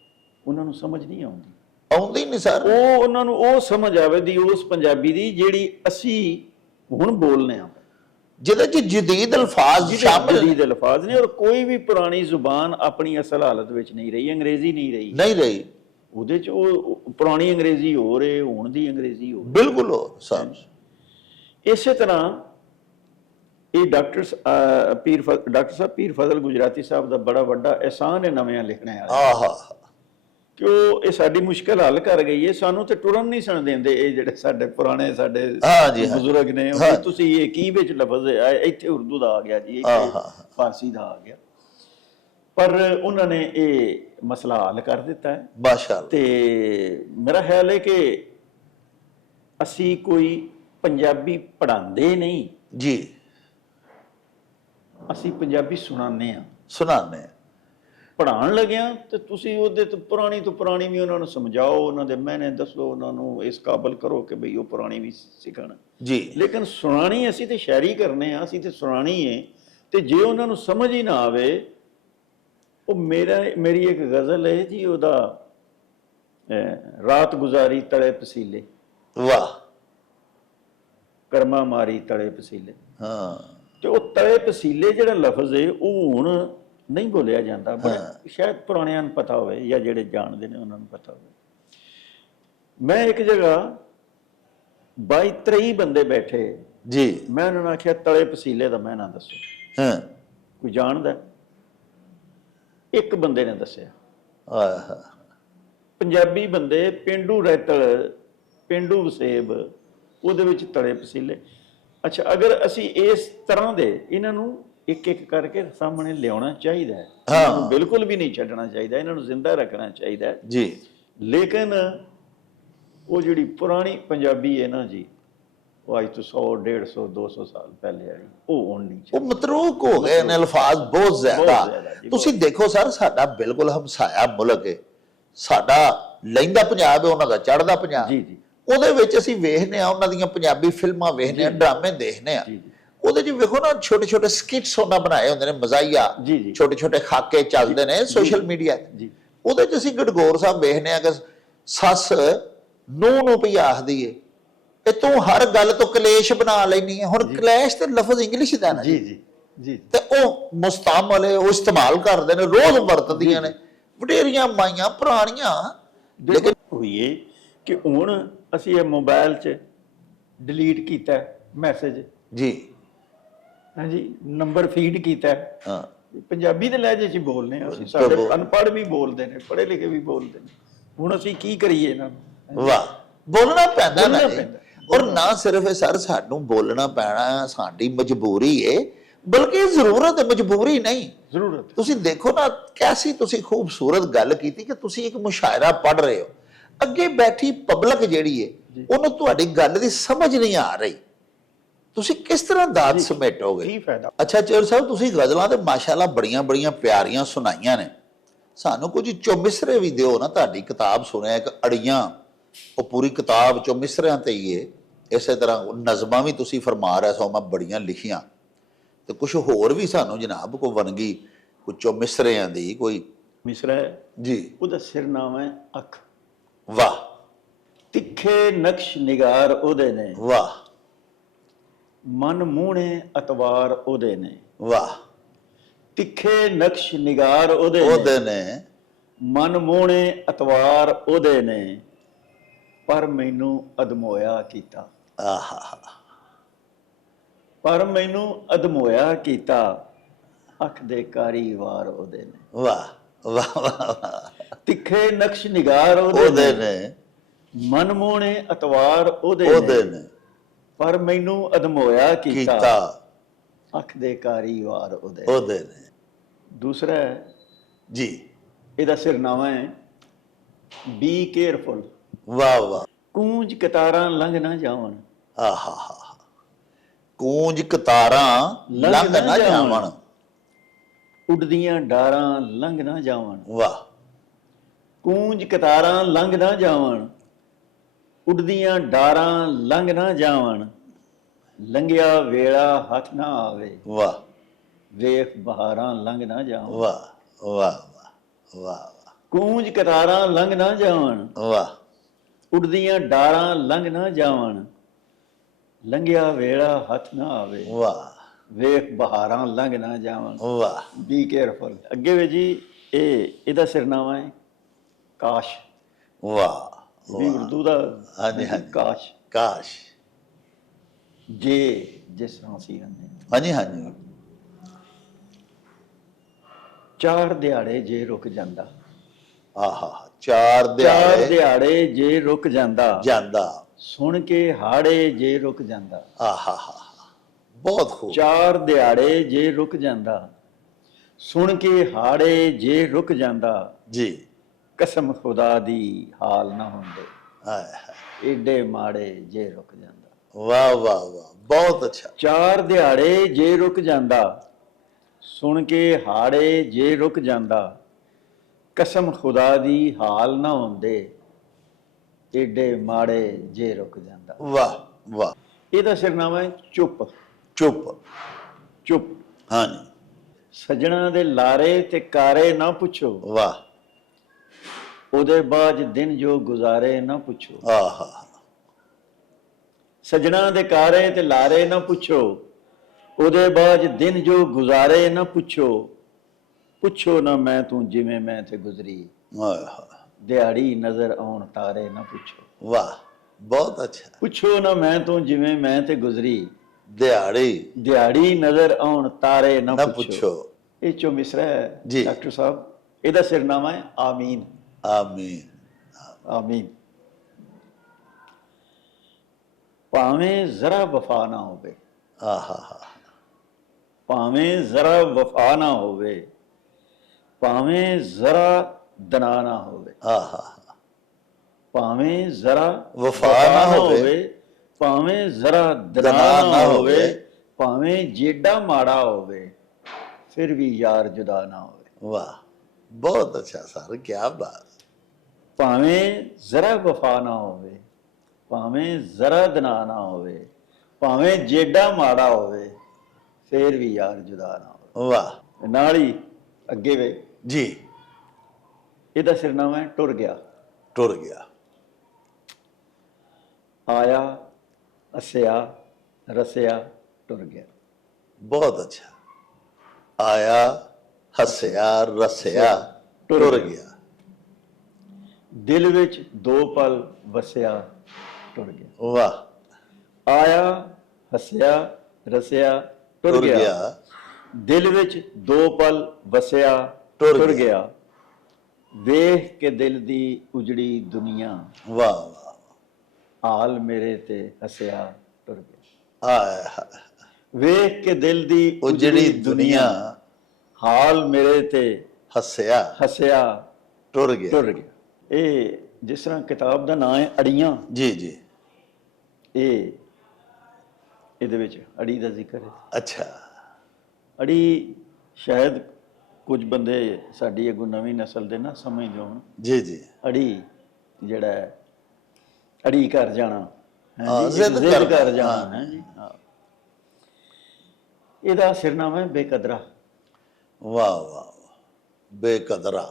ਉਹਨਾਂ ਨੂੰ ਸਮਝ ਨਹੀਂ ਆਉਂਦੀ ਨਹੀਂ ਸਰ। ਉਹਨਾਂ ਨੂੰ ਉਹ ਸਮਝ ਆਵੇ ਦੀ ਉਸ ਪੰਜਾਬੀ ਦੀ ਜਿਹੜੀ ਅਸੀਂ ਹੁਣ ਬੋਲਨੇ ਆ। ਜਿਹਦੇ ਚ ਜਦੀਦ ਅਲਫਾਜ਼ ਸ਼ਾਮਲ ਨੇ। ਜਦੀਦ ਅਲਫਾਜ਼ ਨੇ, ਔਰ ਕੋਈ ਵੀ ਪੁਰਾਣੀ ਜ਼ੁਬਾਨ ਆਪਣੀ ਅਸਲ ਹਾਲਤ ਵਿੱਚ ਨਹੀਂ ਰਹੀ, ਅੰਗਰੇਜ਼ੀ ਨਹੀਂ ਰਹੀ ਨਹੀਂ ਰਹੀ, ਉਹਦੇ ਚ। ਉਹ ਪੁਰਾਣੀ ਅੰਗਰੇਜ਼ੀ ਹੋ ਰਹੀ, ਹੁਣ ਦੀ ਅੰਗਰੇਜ਼ੀ ਹੋ ਬਿਲਕੁਲ ਹੋ ਸਾਹਿਬ। ਰਹੀ। ਇਸੇ ਤਰ੍ਹਾਂ ਇਹ ਡਾਕਟਰ ਸਾਹਿਬ ਪੀਰ ਫਜ਼ਲ ਗੁਜਰਾਤੀ ਸਾਹਿਬ ਦਾ ਬੜਾ ਵੱਡਾ ਅਹਿਸਾਨ ਹੈ ਨਵਿਆਂ ਲਿਖਣੇ ਵਾਲਾ, ਆਹਾ, ਕਿ ਉਹ ਇਹ ਸਾਡੀ ਮੁਸ਼ਕਲ ਹੱਲ ਕਰ ਗਈ ਹੈ। ਸਾਨੂੰ ਤੇ ਟੁਰਨ ਨਹੀਂ ਸਣ ਦਿੰਦੇ ਇਹ ਜਿਹੜੇ ਸਾਡੇ ਪੁਰਾਣੇ ਸਾਡੇ ਹਾਂਜੀ, ਹਾਂ। ਬਜ਼ੁਰਗ ਨੇ, ਉਹ ਵੀ ਤੁਸੀਂ ਇਹ ਕੀ ਵਿੱਚ ਲਫ਼ਜ਼ ਹੈ, ਇੱਥੇ ਉਰਦੂ ਦਾ ਆ ਗਿਆ ਜੀ, ਇੱਥੇ ਫਾਰਸੀ ਦਾ ਆ ਗਿਆ, ਪਰ ਉਹਨਾਂ ਨੇ ਇਹ ਮਸਲਾ ਹੱਲ ਕਰ ਦਿੱਤਾ ਹੈ। ਮਾਸ਼ਾਅੱਲਾ। ਤੇ ਮੇਰਾ ਖਿਆਲ ਹੈ ਕਿ ਅਸੀਂ ਕੋਈ ਪੰਜਾਬੀ ਪੜ੍ਹਾਉਂਦੇ ਨਹੀਂ ਜੀ, ਅਸੀਂ ਪੰਜਾਬੀ ਸੁਣਾਉਂਦੇ ਹਾਂ। ਸੁਣਾਉਂਦੇ ਹਾਂ। ਪੜ੍ਹਾਉਣ ਲੱਗਿਆ ਤੇ ਤੁਸੀਂ ਉਹਦੇ ਤੋਂ ਪੁਰਾਣੀ ਵੀ ਉਹਨਾਂ ਨੂੰ ਸਮਝਾਓ, ਉਹਨਾਂ ਦੇ ਮਾਇਨੇ ਦੱਸੋ, ਉਹਨਾਂ ਨੂੰ ਇਸ ਕਾਬਲ ਕਰੋ ਕਿ ਬਈ ਉਹ ਪੁਰਾਣੀ ਵੀ ਸਿੱਖਣ ਜੀ। ਲੇਕਿਨ ਸੁਣਾਣੀ ਅਸੀਂ ਤੇ ਸ਼ਾਇਰੀ ਕਰਨੇ ਆ, ਅਸੀਂ ਤੇ ਸੁਣਾਣੀ ਹੈ। ਤੇ ਜੇ ਉਹਨਾਂ ਨੂੰ ਸਮਝ ਹੀ ਨਾ ਆਵੇ, ਉਹ ਮੇਰੀ ਇੱਕ ਗਜ਼ਲ ਹੈ ਜੀ, ਉਹਦਾ ਰਾਤ ਗੁਜ਼ਾਰੀ ਤਲੇ ਪਸੀਲੇ, ਵਾਹ, ਕਰਮਾ ਮਾਰੀ ਤਲੇ ਪਸੀਲੇ। ਹਾਂ, ਤੇ ਉਹ ਤਲੇ ਪਸੀਲੇ ਜਿਹੜਾ ਲਫ਼ਜ਼ ਹੈ ਉਹ ਹੁਣ ਨਹੀਂ ਬੋਲਿਆ ਜਾਂਦਾ, ਬੜਾ ਸ਼ਾਇਦ ਪੁਰਾਣਿਆਂ ਨੂੰ ਪਤਾ ਹੋਵੇ ਜਾਂ ਜਿਹੜੇ ਜਾਣਦੇ ਨੇ ਉਹਨਾਂ ਨੂੰ ਪਤਾ ਹੋਵੇ। ਮੈਂ ਇੱਕ ਜਗ੍ਹਾ 22-23 ਬੰਦੇ ਬੈਠੇ ਜੀ। ਮੈਂ ਉਹਨਾਂ ਨੂੰ ਆਖਿਆ ਤਲੇ ਪਸੀਲੇ ਦਾ ਮਾਇਨਾ ਦੱਸੋ, ਹਾਂ, ਕੋਈ ਜਾਣਦਾ? ਇੱਕ ਬੰਦੇ ਨੇ ਦੱਸਿਆ। ਆਹਾ, ਪੰਜਾਬੀ ਬੰਦੇ, ਪੇਂਡੂ ਰੈਤਲ, ਪੇਂਡੂ ਵਸੇਬ, ਉਹਦੇ ਵਿੱਚ ਤਲੇ ਪਸੀਲੇ। ਅੱਛਾ, ਅਗਰ ਅਸੀਂ ਇਸ ਤਰ੍ਹਾਂ ਦੇ ਇਹਨਾਂ ਨੂੰ ਇੱਕ ਇੱਕ ਕਰਕੇ ਸਾਹਮਣੇ ਲਿਆਉਣਾ ਚਾਹੀਦਾ ਹੈ, ਇਹਨਾਂ ਨੂੰ ਬਿਲਕੁਲ ਵੀ ਨਹੀਂ ਛੱਡਣਾ ਚਾਹੀਦਾ, ਇਹਨਾਂ ਨੂੰ ਜ਼ਿੰਦਾ ਰੱਖਣਾ ਚਾਹੀਦਾ ਹੈ ਜੀ। ਲੇਕਿਨ ਉਹ ਜਿਹੜੀ ਪੁਰਾਣੀ ਪੰਜਾਬੀ ਹੈ ਨਾ ਜੀ, ਉਹ ਅੱਜ ਤੋਂ 100, 150, 200 ਸਾਲ ਪਹਿਲੇ ਵਾਲੀ, ਉਹ ਹੁਣ ਨਹੀਂ ਉਹ ਮਤਰੂਕ ਹੋ ਗਏ ਨੇ ਅਲਫਾਜ਼ ਬਹੁਤ ਜ਼ਿਆਦਾ। ਜੀ, ਤੁਸੀਂ ਦੇਖੋ ਸਰ, ਸਾਡਾ ਬਿਲਕੁਲ ਹਮਸਾਇਆ ਮੁਲਕ ਹੈ, ਸਾਡਾ ਲਹਿੰਦਾ ਪੰਜਾਬ ਹੈ, ਉਹਨਾਂ ਦਾ ਚੜ੍ਹਦਾ ਪੰਜਾਬ। ਜੀ ਜੀ। ਉਹਦੇ ਵਿੱਚ ਅਸੀਂ ਵੇਖਦੇ ਆ, ਉਹਨਾਂ ਦੀਆਂ ਪੰਜਾਬੀ ਫਿਲਮਾਂ ਵੇਖਦੇ ਆ, ਡਰਾਮੇ ਦੇਖਦੇ ਆ, ਉਹਦੇ ਚ ਵੇਖੋ ਨਾ ਛੋਟੇ ਛੋਟੇ ਸਕਿਟਸ ਉਹਨਾਂ ਬਣਾਏ ਹੁੰਦੇ ਨੇ, ਮਜ਼ਾਈਆ, ਛੋਟੇ ਛੋਟੇ ਖਾਕੇ ਚੱਲਦੇ ਨੇ ਸੋਸ਼ਲ ਮੀਡੀਆ ਤੇ। ਉਹਦੇ ਚ ਅਸੀਂ ਗੜਗੋਰ ਸਾਹਿਬ ਵੇਖਦੇ ਆ ਕਿ ਸੱਸ ਨੂੰਹ ਨੂੰ ਪਈ ਆਖਦੀ ਏ, ਇਹ ਤੂੰ ਹਰ ਗੱਲ ਤੋਂ ਕਲੇਸ਼ ਬਣਾ ਲੈਣੀ ਹੈ। ਹੁਣ ਕਲੇਸ਼ ਤੇ ਲਫ਼ਜ਼ ਇੰਗਲਿਸ਼ ਦਾ ਨਾ ਜੀ ਜੀ ਜੀ, ਤੇ ਉਹ ਮੁਸਤਾਮਲ ਉਹ ਇਸਤੇਮਾਲ ਕਰਦੇ ਨੇ, ਰੋਜ਼ ਵਰਤਦੀਆਂ ਨੇ ਵਡੇਰੀਆਂ ਮਾਈਆਂ ਪੁਰਾਣੀਆਂ। ਲੇਕਿਨ ਹੋਈਏ ਕਿ ਹੁਣ ਅਸੀਂ ਇਹ ਮੋਬਾਈਲ 'ਚ ਡਿਲੀਟ ਕੀਤਾ ਮੈਸੇਜ ਜੀ, ਹਾਂਜੀ, ਨੰਬਰ ਫੀਡ ਕੀਤਾ, ਹਾਂ, ਪੰਜਾਬੀ ਦੇ ਲਹਿਜੇ 'ਚ ਹੀ ਬੋਲਨੇ ਆ ਅਸੀਂ। ਸਾਡੇ ਅਨਪੜ੍ਹ ਵੀ ਬੋਲਦੇ ਨੇ, ਪੜ੍ਹੇ ਲਿਖੇ ਵੀ ਬੋਲਦੇ ਨੇ। ਹੁਣ ਅਸੀਂ ਕੀ ਕਰੀਏ ਇਹਨਾਂ ਨੂੰ? ਵਾਹ, ਬੋਲਣਾ ਪੈਂਦਾ ਨਾ ਜੀ। ਔਰ ਨਾ ਸਿਰਫ ਇਹ ਸਰ ਸਾਨੂੰ ਬੋਲਣਾ ਪੈਣਾ ਸਾਡੀ ਮਜਬੂਰੀ ਏ, ਬਲਕਿ ਜ਼ਰੂਰਤ ਹੈ, ਮਜਬੂਰੀ ਨਹੀਂ, ਜ਼ਰੂਰਤ। ਤੁਸੀਂ ਦੇਖੋ ਨਾ ਕੈਸੀ ਤੁਸੀਂ ਖੂਬਸੂਰਤ ਗੱਲ ਕੀਤੀ ਕਿ ਤੁਸੀਂ ਇੱਕ ਮੁਸ਼ਾਇਰਾ ਪੜ੍ਹ ਰਹੇ ਹੋ, ਅੱਗੇ ਬੈਠੀ ਪਬਲਿਕ ਜਿਹੜੀ ਹੈ ਉਹਨੂੰ ਤੁਹਾਡੀ ਗੱਲ ਦੀ ਸਮਝ ਨਹੀਂ ਆ ਰਹੀ, ਤੁਸੀਂ ਕਿਸ ਤਰ੍ਹਾਂ ਦਾਦ ਸਮੇਟੋਗੇ? ਕੀ ਫਾਇਦਾ? ਅੱਛਾ ਚੇਰ ਸਾਹਿਬ, ਤੁਸੀਂ ਗਜ਼ਲਾਂ ਤੇ ਮਾਸ਼ਾਅੱਲਾ ਬੜੀਆਂ ਬੜੀਆਂ ਪਿਆਰੀਆਂ ਸੁਣਾਈਆਂ ਨੇ, ਸਾਨੂੰ ਕੁਝ ਚੌਮਿਸਰੇ ਵੀ ਦਿਓ ਨਾ। ਤੁਹਾਡੀ ਕਿਤਾਬ ਸੁਣਿਆ ਇੱਕ ਅੜੀਆਂ, ਉਹ ਪੂਰੀ ਕਿਤਾਬ ਚੌਮਿਸਰਿਆਂ ਤੇ ਹੀ ਹੈ। ਇਸੇ ਤਰ੍ਹਾਂ ਨਜ਼ਮਾਂ ਵੀ ਤੁਸੀਂ ਫਰਮਾ ਰਹੇ ਸੋ ਮੈਂ ਬੜੀਆਂ ਲਿਖੀਆਂ, ਤੇ ਕੁਝ ਹੋਰ ਵੀ ਸਾਨੂੰ ਜਨਾਬ ਕੋਈ ਵੰਨਗੀ, ਕੋਈ ਚੌਮਿਸਰਿਆਂ ਦੀ ਕੋਈ ਮਿਸਰਾ ਜੀ। ਉਹਦਾ ਸਿਰਨਾਮ ਹੈ ਅੱਖ। ਵਾਹ, ਤਿੱਖੇ ਨਕਸ਼ ਨਿਗਾਰ ਉਹਦੇ ਨੇ, ਵਾਹ, ਮਨ ਮੂਹਣੇ ਅਤਵਾਰ ਉਹਦੇ ਨੇ। ਵਾਹ, ਤਿੱਖੇ ਨਕਸ਼ ਨਿਗਾਰ ਉਹਦੇ ਨੇ, ਮਨ ਮੋਹਣੇ ਅਤਵਾਰ ਉਹਦੇ ਨੇ, ਪਰ ਮੈਨੂੰ ਅਦਮੋਇਆ ਕੀਤਾ। ਆਹਾ, ਪਰ ਮੈਨੂੰ ਅਦਮੋਇਆ ਕੀਤਾ, ਅੱਖ ਦੇ ਕਾਰੀ ਵਾਰ ਉਹਦੇ ਨੇ। ਵਾਹ ਵਾਹ ਵਾਹ, ਤਿੱਖੇ ਨਕਸ਼ ਨਿਗਾਰ ਉਹਦੇ ਨੇ, ਮਨ ਮੋਹਣੇ ਅਤਵਾਰ ਉਹਦੇ ਨੇ, ਪਰ ਮੈਨੂੰ ਅਦਮੋਇਆ ਕੀਤਾ, ਅੱਖ ਦੇ ਕਾਰੀ ਵਾਰ ਉਹਦੇ ਨੇ। ਦੂਸਰਾ ਹੈ ਜੀ, ਇਹਦਾ ਸਿਰਨਾਮਾ ਹੈ ਬੀ ਕੇਅਰਫੁਲ। ਵਾਹ ਵਾਹ, ਕੂੰਜ ਕਤਾਰਾਂ ਲੰਘ ਨਾ ਜਾਵਣ। ਆਹਾ, ਕੂੰਜ ਕਤਾਰਾਂ ਲੰਘ ਨਾ ਜਾਵਣ, ਉੱਡਦੀਆਂ ਡਾਰਾਂ ਲੰਘ ਨਾ ਜਾਵਣ। ਵਾਹ, ਕੂੰਜ ਕਤਾਰਾਂ ਲੰਘ ਨਾ ਜਾਵਣ, ਉੱਡਦੀਆਂ ਡਾਰਾਂ ਲੰਘ ਨਾ ਜਾਵਣ, ਲੰਘਿਆ ਵੇਲਾ ਹੱਥ ਨਾ ਆਵੇ। ਵਾਹ, ਵੇਖ ਬਹਾਰਾਂ ਲੰਘ ਨਾ ਜਾਵਣ। ਵਾਹ ਵਾਹ ਵਾਹ, ਕੂੰਜ ਕਤਾਰਾਂ ਲੰਘ ਨਾ ਜਾਵਣ, ਵਾਹ, ਉੱਡਦੀਆਂ ਡਾਰਾਂ ਲੰਘ ਨਾ ਜਾਵਣ, ਲੰਘਿਆ ਵੇਲਾ ਹੱਥ ਨਾ ਆਵੇ। ਵਾਹ, ਵੇਖ ਬਹਾਰਾਂ ਲੰਘ ਨਾ ਜਾਵਣ, ਵਾਹ ਬੀ ਕੇਅਰਫੁਲ। ਅੱਗੇ ਵੇ ਜੀ ਇਹਦਾ ਸਿਰਨਾਮਾ ਹੈ ਕਾਸ਼। ਵਾਹ ਵੀ ਉਰਦੂ ਦਾ ਹਾਂਜੀ, ਹਾਂਜੀ। ਕਾਸ਼। ਕਾਸ਼। ਜੇ ਜਿਸ ਤਰ੍ਹਾਂ ਅਸੀਂ ਕਹਿੰਦੇ ਹਾਂ। ਹਾਂਜੀ ਹਾਂਜੀ। 4 ਦਿਹਾੜੇ ਜੇ ਰੁਕ ਜਾਂਦਾ, ਆਹਾ 4 4 ਦਿਹਾੜੇ ਦਿਹਾੜੇ ਜੇ ਰੁਕ ਜਾਂਦਾ, ਜਾਂਦਾ। ਸੁਣ ਕੇ ਹਾੜੇ ਜੇ ਰੁਕ ਜਾਂਦਾ। ਆਹਾ ਬਹੁਤ ਖੂਬ। 4 ਦਿਹਾੜੇ ਜੇ ਰੁਕ ਜਾਂਦਾ, ਸੁਣ ਕੇ ਹਾੜੇ ਜੇ ਰੁਕ ਜਾਂਦਾ, ਜੀ। ਕਸਮ ਖੁਦਾ ਦੀ ਹਾਲ ਨਾ ਹੁੰਦੇ, ਹਾਏ ਹਾਏ। ਏਡੇ ਮਾੜੇ ਜੇ ਰੁਕ ਜਾਂਦਾ। ਵਾਹ ਵਾਹ ਵਾਹ, ਬਹੁਤ ਅੱਛਾ। 4 ਦਿਹਾੜੇ ਜੇ ਰੁਕ ਜਾਂਦਾ, ਸੁਣ ਕੇ ਹਾੜੇ ਜੇ ਰੁਕ ਜਾਂਦਾ, ਕਸਮ ਖੁਦਾ ਦੀ ਹਾਲ ਨਾ ਹੁੰਦੇ, ਏਡੇ ਮਾੜੇ ਜੇ ਰੁਕ ਜਾਂਦਾ। ਵਾਹ ਵਾਹ। ਇਹਦਾ ਸਿਰਨਾਮਾ ਹੈ ਚੁੱਪ। ਚੁੱਪ। ਚੁੱਪ। ਹਾਂਜੀ। ਸੱਜਣਾ ਦੇ ਲਾਰੇ ਤੇ ਕਾਰੇ ਨਾ ਪੁੱਛੋ, ਵਾਹ। ਉਹਦੇ ਬਾਅਦ ਦਿਨ ਜੋ ਗੁਜ਼ਾਰੇ ਨਾ ਪੁੱਛੋ। ਆਹਾ। ਸੱਜਣਾ ਦੇ ਕਾਰੇ ਤੇ ਲਾਰੇ ਨਾ ਪੁੱਛੋ, ਉਹਦੇ ਬਾਅਦ ਦਿਨ ਜੋ ਗੁਜ਼ਾਰੇ ਨਾ ਪੁੱਛੋ। ਪੁੱਛੋ ਨਾ ਮੈਂ ਤੂੰ ਜਿਵੇਂ ਮੈਂ ਤੇ ਗੁਜ਼ਰੀ, ਆਹਾ। ਦਿਹਾੜੀ ਨਜ਼ਰ ਆਉਣ ਤਾਰੇ ਨਾ ਪੁੱਛੋ। ਵਾਹ ਬਹੁਤ ਅੱਛਾ। ਪੁੱਛੋ ਨਾ ਮੈਂ ਤੂੰ ਜਿਵੇਂ ਮੈਂ ਤੇ ਗੁਜ਼ਰੀ, ਦਿਹਾੜੀ ਦਿਹਾੜੀ ਨਜ਼ਰ ਆਉਣ ਤਾਰੇ ਨਾ ਨਾ ਪੁੱਛੋ। ਪੁੱਛੋ। ਇਹ ਚੋ ਮਿਸਰਾ ਹੈ ਜੀ। ਡਾਕਟਰ ਸਾਹਿਬ। ਇਹਦਾ ਸਿਰਨਾਮਾ ਹੈ ਆਮੀਨ। ਆਮੀਨ। ਆਮੀਨ। ਭਾਵੇਂ ਜ਼ਰਾ ਵਫਾ ਨਾ ਹੋਵੇ, ਆਹਾ। ਭਾਵੇਂ ਜ਼ਰਾ ਵਫਾ ਨਾ ਹੋਵੇ, ਭਾਵੇਂ ਜ਼ਰਾ ਦਨਾ ਨਾ ਹੋਵੇ, ਆਹਾ। ਭਾਵੇਂ ਜ਼ਰਾ ਵਫਾ ਨਾ ਹੋਵੇ, ਭਾਵੇਂ ਜ਼ਰਾ ਦਨਾ ਨਾ ਹੋਵੇ, ਭਾਵੇਂ ਜੇਡਾ ਮਾੜਾ ਹੋਵੇ, ਫਿਰ ਵੀ ਯਾਰ ਜੁਦਾ ਨਾ ਹੋਵੇ। ਵਾਹ ਬਹੁਤ ਅੱਛਾ ਸਰ, ਕੀ ਬਾਤ। ਭਾਵੇਂ ਜ਼ਰਾ ਵਫਾ ਨਾ ਹੋਵੇ, ਭਾਵੇਂ ਜ਼ਰਾ ਦਨਾ ਨਾ ਹੋਵੇ, ਭਾਵੇਂ ਜੇਡਾ ਮਾੜਾ ਹੋਵੇ, ਫਿਰ ਵੀ ਯਾਰ ਜੁਦਾ ਨਾ ਹੋਵੇ। ਵਾਹ। ਨਾਲ ਹੀ ਅੱਗੇ ਵੇ ਜੀ। ਇਹਦਾ ਸਿਰਨਾਮਾ ਹੈ ਟੁਰ ਗਿਆ। ਟੁਰ ਗਿਆ। ਆਇਆ, ਹੱਸਿਆ, ਰਸਿਆ, ਟੁਰ ਗਿਆ। ਬਹੁਤ ਅੱਛਾ। ਆਇਆ, ਹੱਸਿਆ, ਰਸਿਆ, ਟੁਰ ਗਿਆ। ਦਿਲ ਵਿੱਚ 2 ਪਲ ਵਸਿਆ, ਟੁਰ ਗਿਆ। ਵਾਹ। ਆਇਆ, ਹੱਸਿਆ, ਰਸਿਆ, ਟੁਰ ਗਿਆ। ਦਿਲ ਵਿੱਚ 2 ਪਲ ਵਸਿਆ, ਟੁਰ ਗਿਆ। ਵੇਖ ਕੇ ਦਿਲ ਦੀ ਉਜੜੀ ਦੁਨੀਆ, ਵਾਹ ਵਾਹ। ਹਾਲ ਮੇਰੇ ਤੇ ਹੱਸਿਆ, ਟੁਰ ਗਿਆ। ਆਇਆ। ਵੇਖ ਕੇ ਦਿਲ ਦੀ ਉਜੜੀ ਦੁਨੀਆ, ਹਾਲ ਮੇਰੇ ਤੇ ਹੱਸਿਆ, ਹੱਸਿਆ, ਟੁਰ ਗਿਆ। ਟੁਰ ਗਿਆ। ਇਹ ਜਿਸ ਤਰ੍ਹਾਂ ਕਿਤਾਬ ਦਾ ਨਾਮ ਹੈ ਅੜੀਆਂ, ਜੀ ਜੀ। ਇਹਦੇ ਵਿੱਚ ਅੜੀ ਦਾ ਜ਼ਿਕਰ ਹੈ। ਅੱਛਾ। ਅੜੀ ਸ਼ਾਇਦ ਕੁਝ ਬੰਦੇ ਸਾਡੀ ਅੱਗੋਂ ਨਵੀਂ ਨਸਲ ਦੇ ਨਾ ਸਮਝਦੇ ਹੋਣ। ਜੀ ਜੀ। ਅੜੀ ਜਿਹੜਾ ਹੈ, ਅੜੀ ਕਰ ਜਾਣਾ, ਹਾਂ, ਜ਼ਿੱਦ ਜ਼ਿੱਦ ਕਰ ਜਾਣਾ ਹੈ ਜੀ। ਇਹਦਾ ਸਿਰਨਾਮਾ ਹੈ ਬੇਕਦਰਾ। ਵਾਹ ਵਾਹ। ਬੇਕਦਰਾ।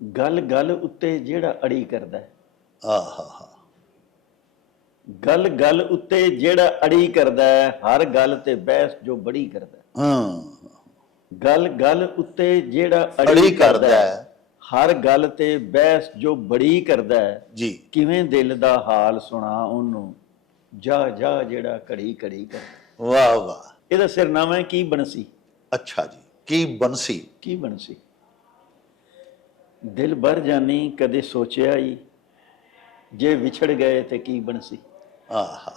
ਗੱਲ ਗੱਲ ਉੱਤੇ ਜਿਹੜਾ ਅੜੀ ਕਰਦਾ ਹੈ, ਆਹਾ। ਗੱਲ ਗੱਲ ਉੱਤੇ ਜਿਹੜਾ ਅੜੀ ਕਰਦਾ ਹੈ, ਹਰ ਗੱਲ ਤੇ ਬਹਿਸ ਜੋ ਬੜੀ ਕਰਦਾ ਹੈ। ਹਾਂ। ਗੱਲ ਗੱਲ ਉੱਤੇ ਜਿਹੜਾ ਅੜੀ ਕਰਦਾ ਹੈ, ਹਰ ਗੱਲ ਤੇ ਬਹਿਸ ਜੋ ਬੜੀ ਕਰਦਾ ਹੈ, ਜੀ। ਕਿਵੇਂ ਦਿਲ ਦਾ ਹਾਲ ਸੁਣਾ ਉਹਨੂੰ, ਜਾ ਜਾ ਜਿਹੜਾ ਘੜੀ ਘੜੀ ਕਰਦਾ। ਵਾਹ ਵਾਹ। ਇਹਦਾ ਸਿਰਨਾਮਾ ਹੈ ਕੀ ਬਣਸੀ। ਅੱਛਾ ਜੀ। ਕੀ ਬੰਸੀ। ਕੀ ਬਣਸੀ। ਦਿਲ ਭਰ ਜਾਨੀ ਕਦੇ ਸੋਚਿਆ ਹੀ, ਜੇ ਵਿਛੜ ਗਏ ਤੇ ਕੀ ਬਣਸੀ। ਆਹਾ।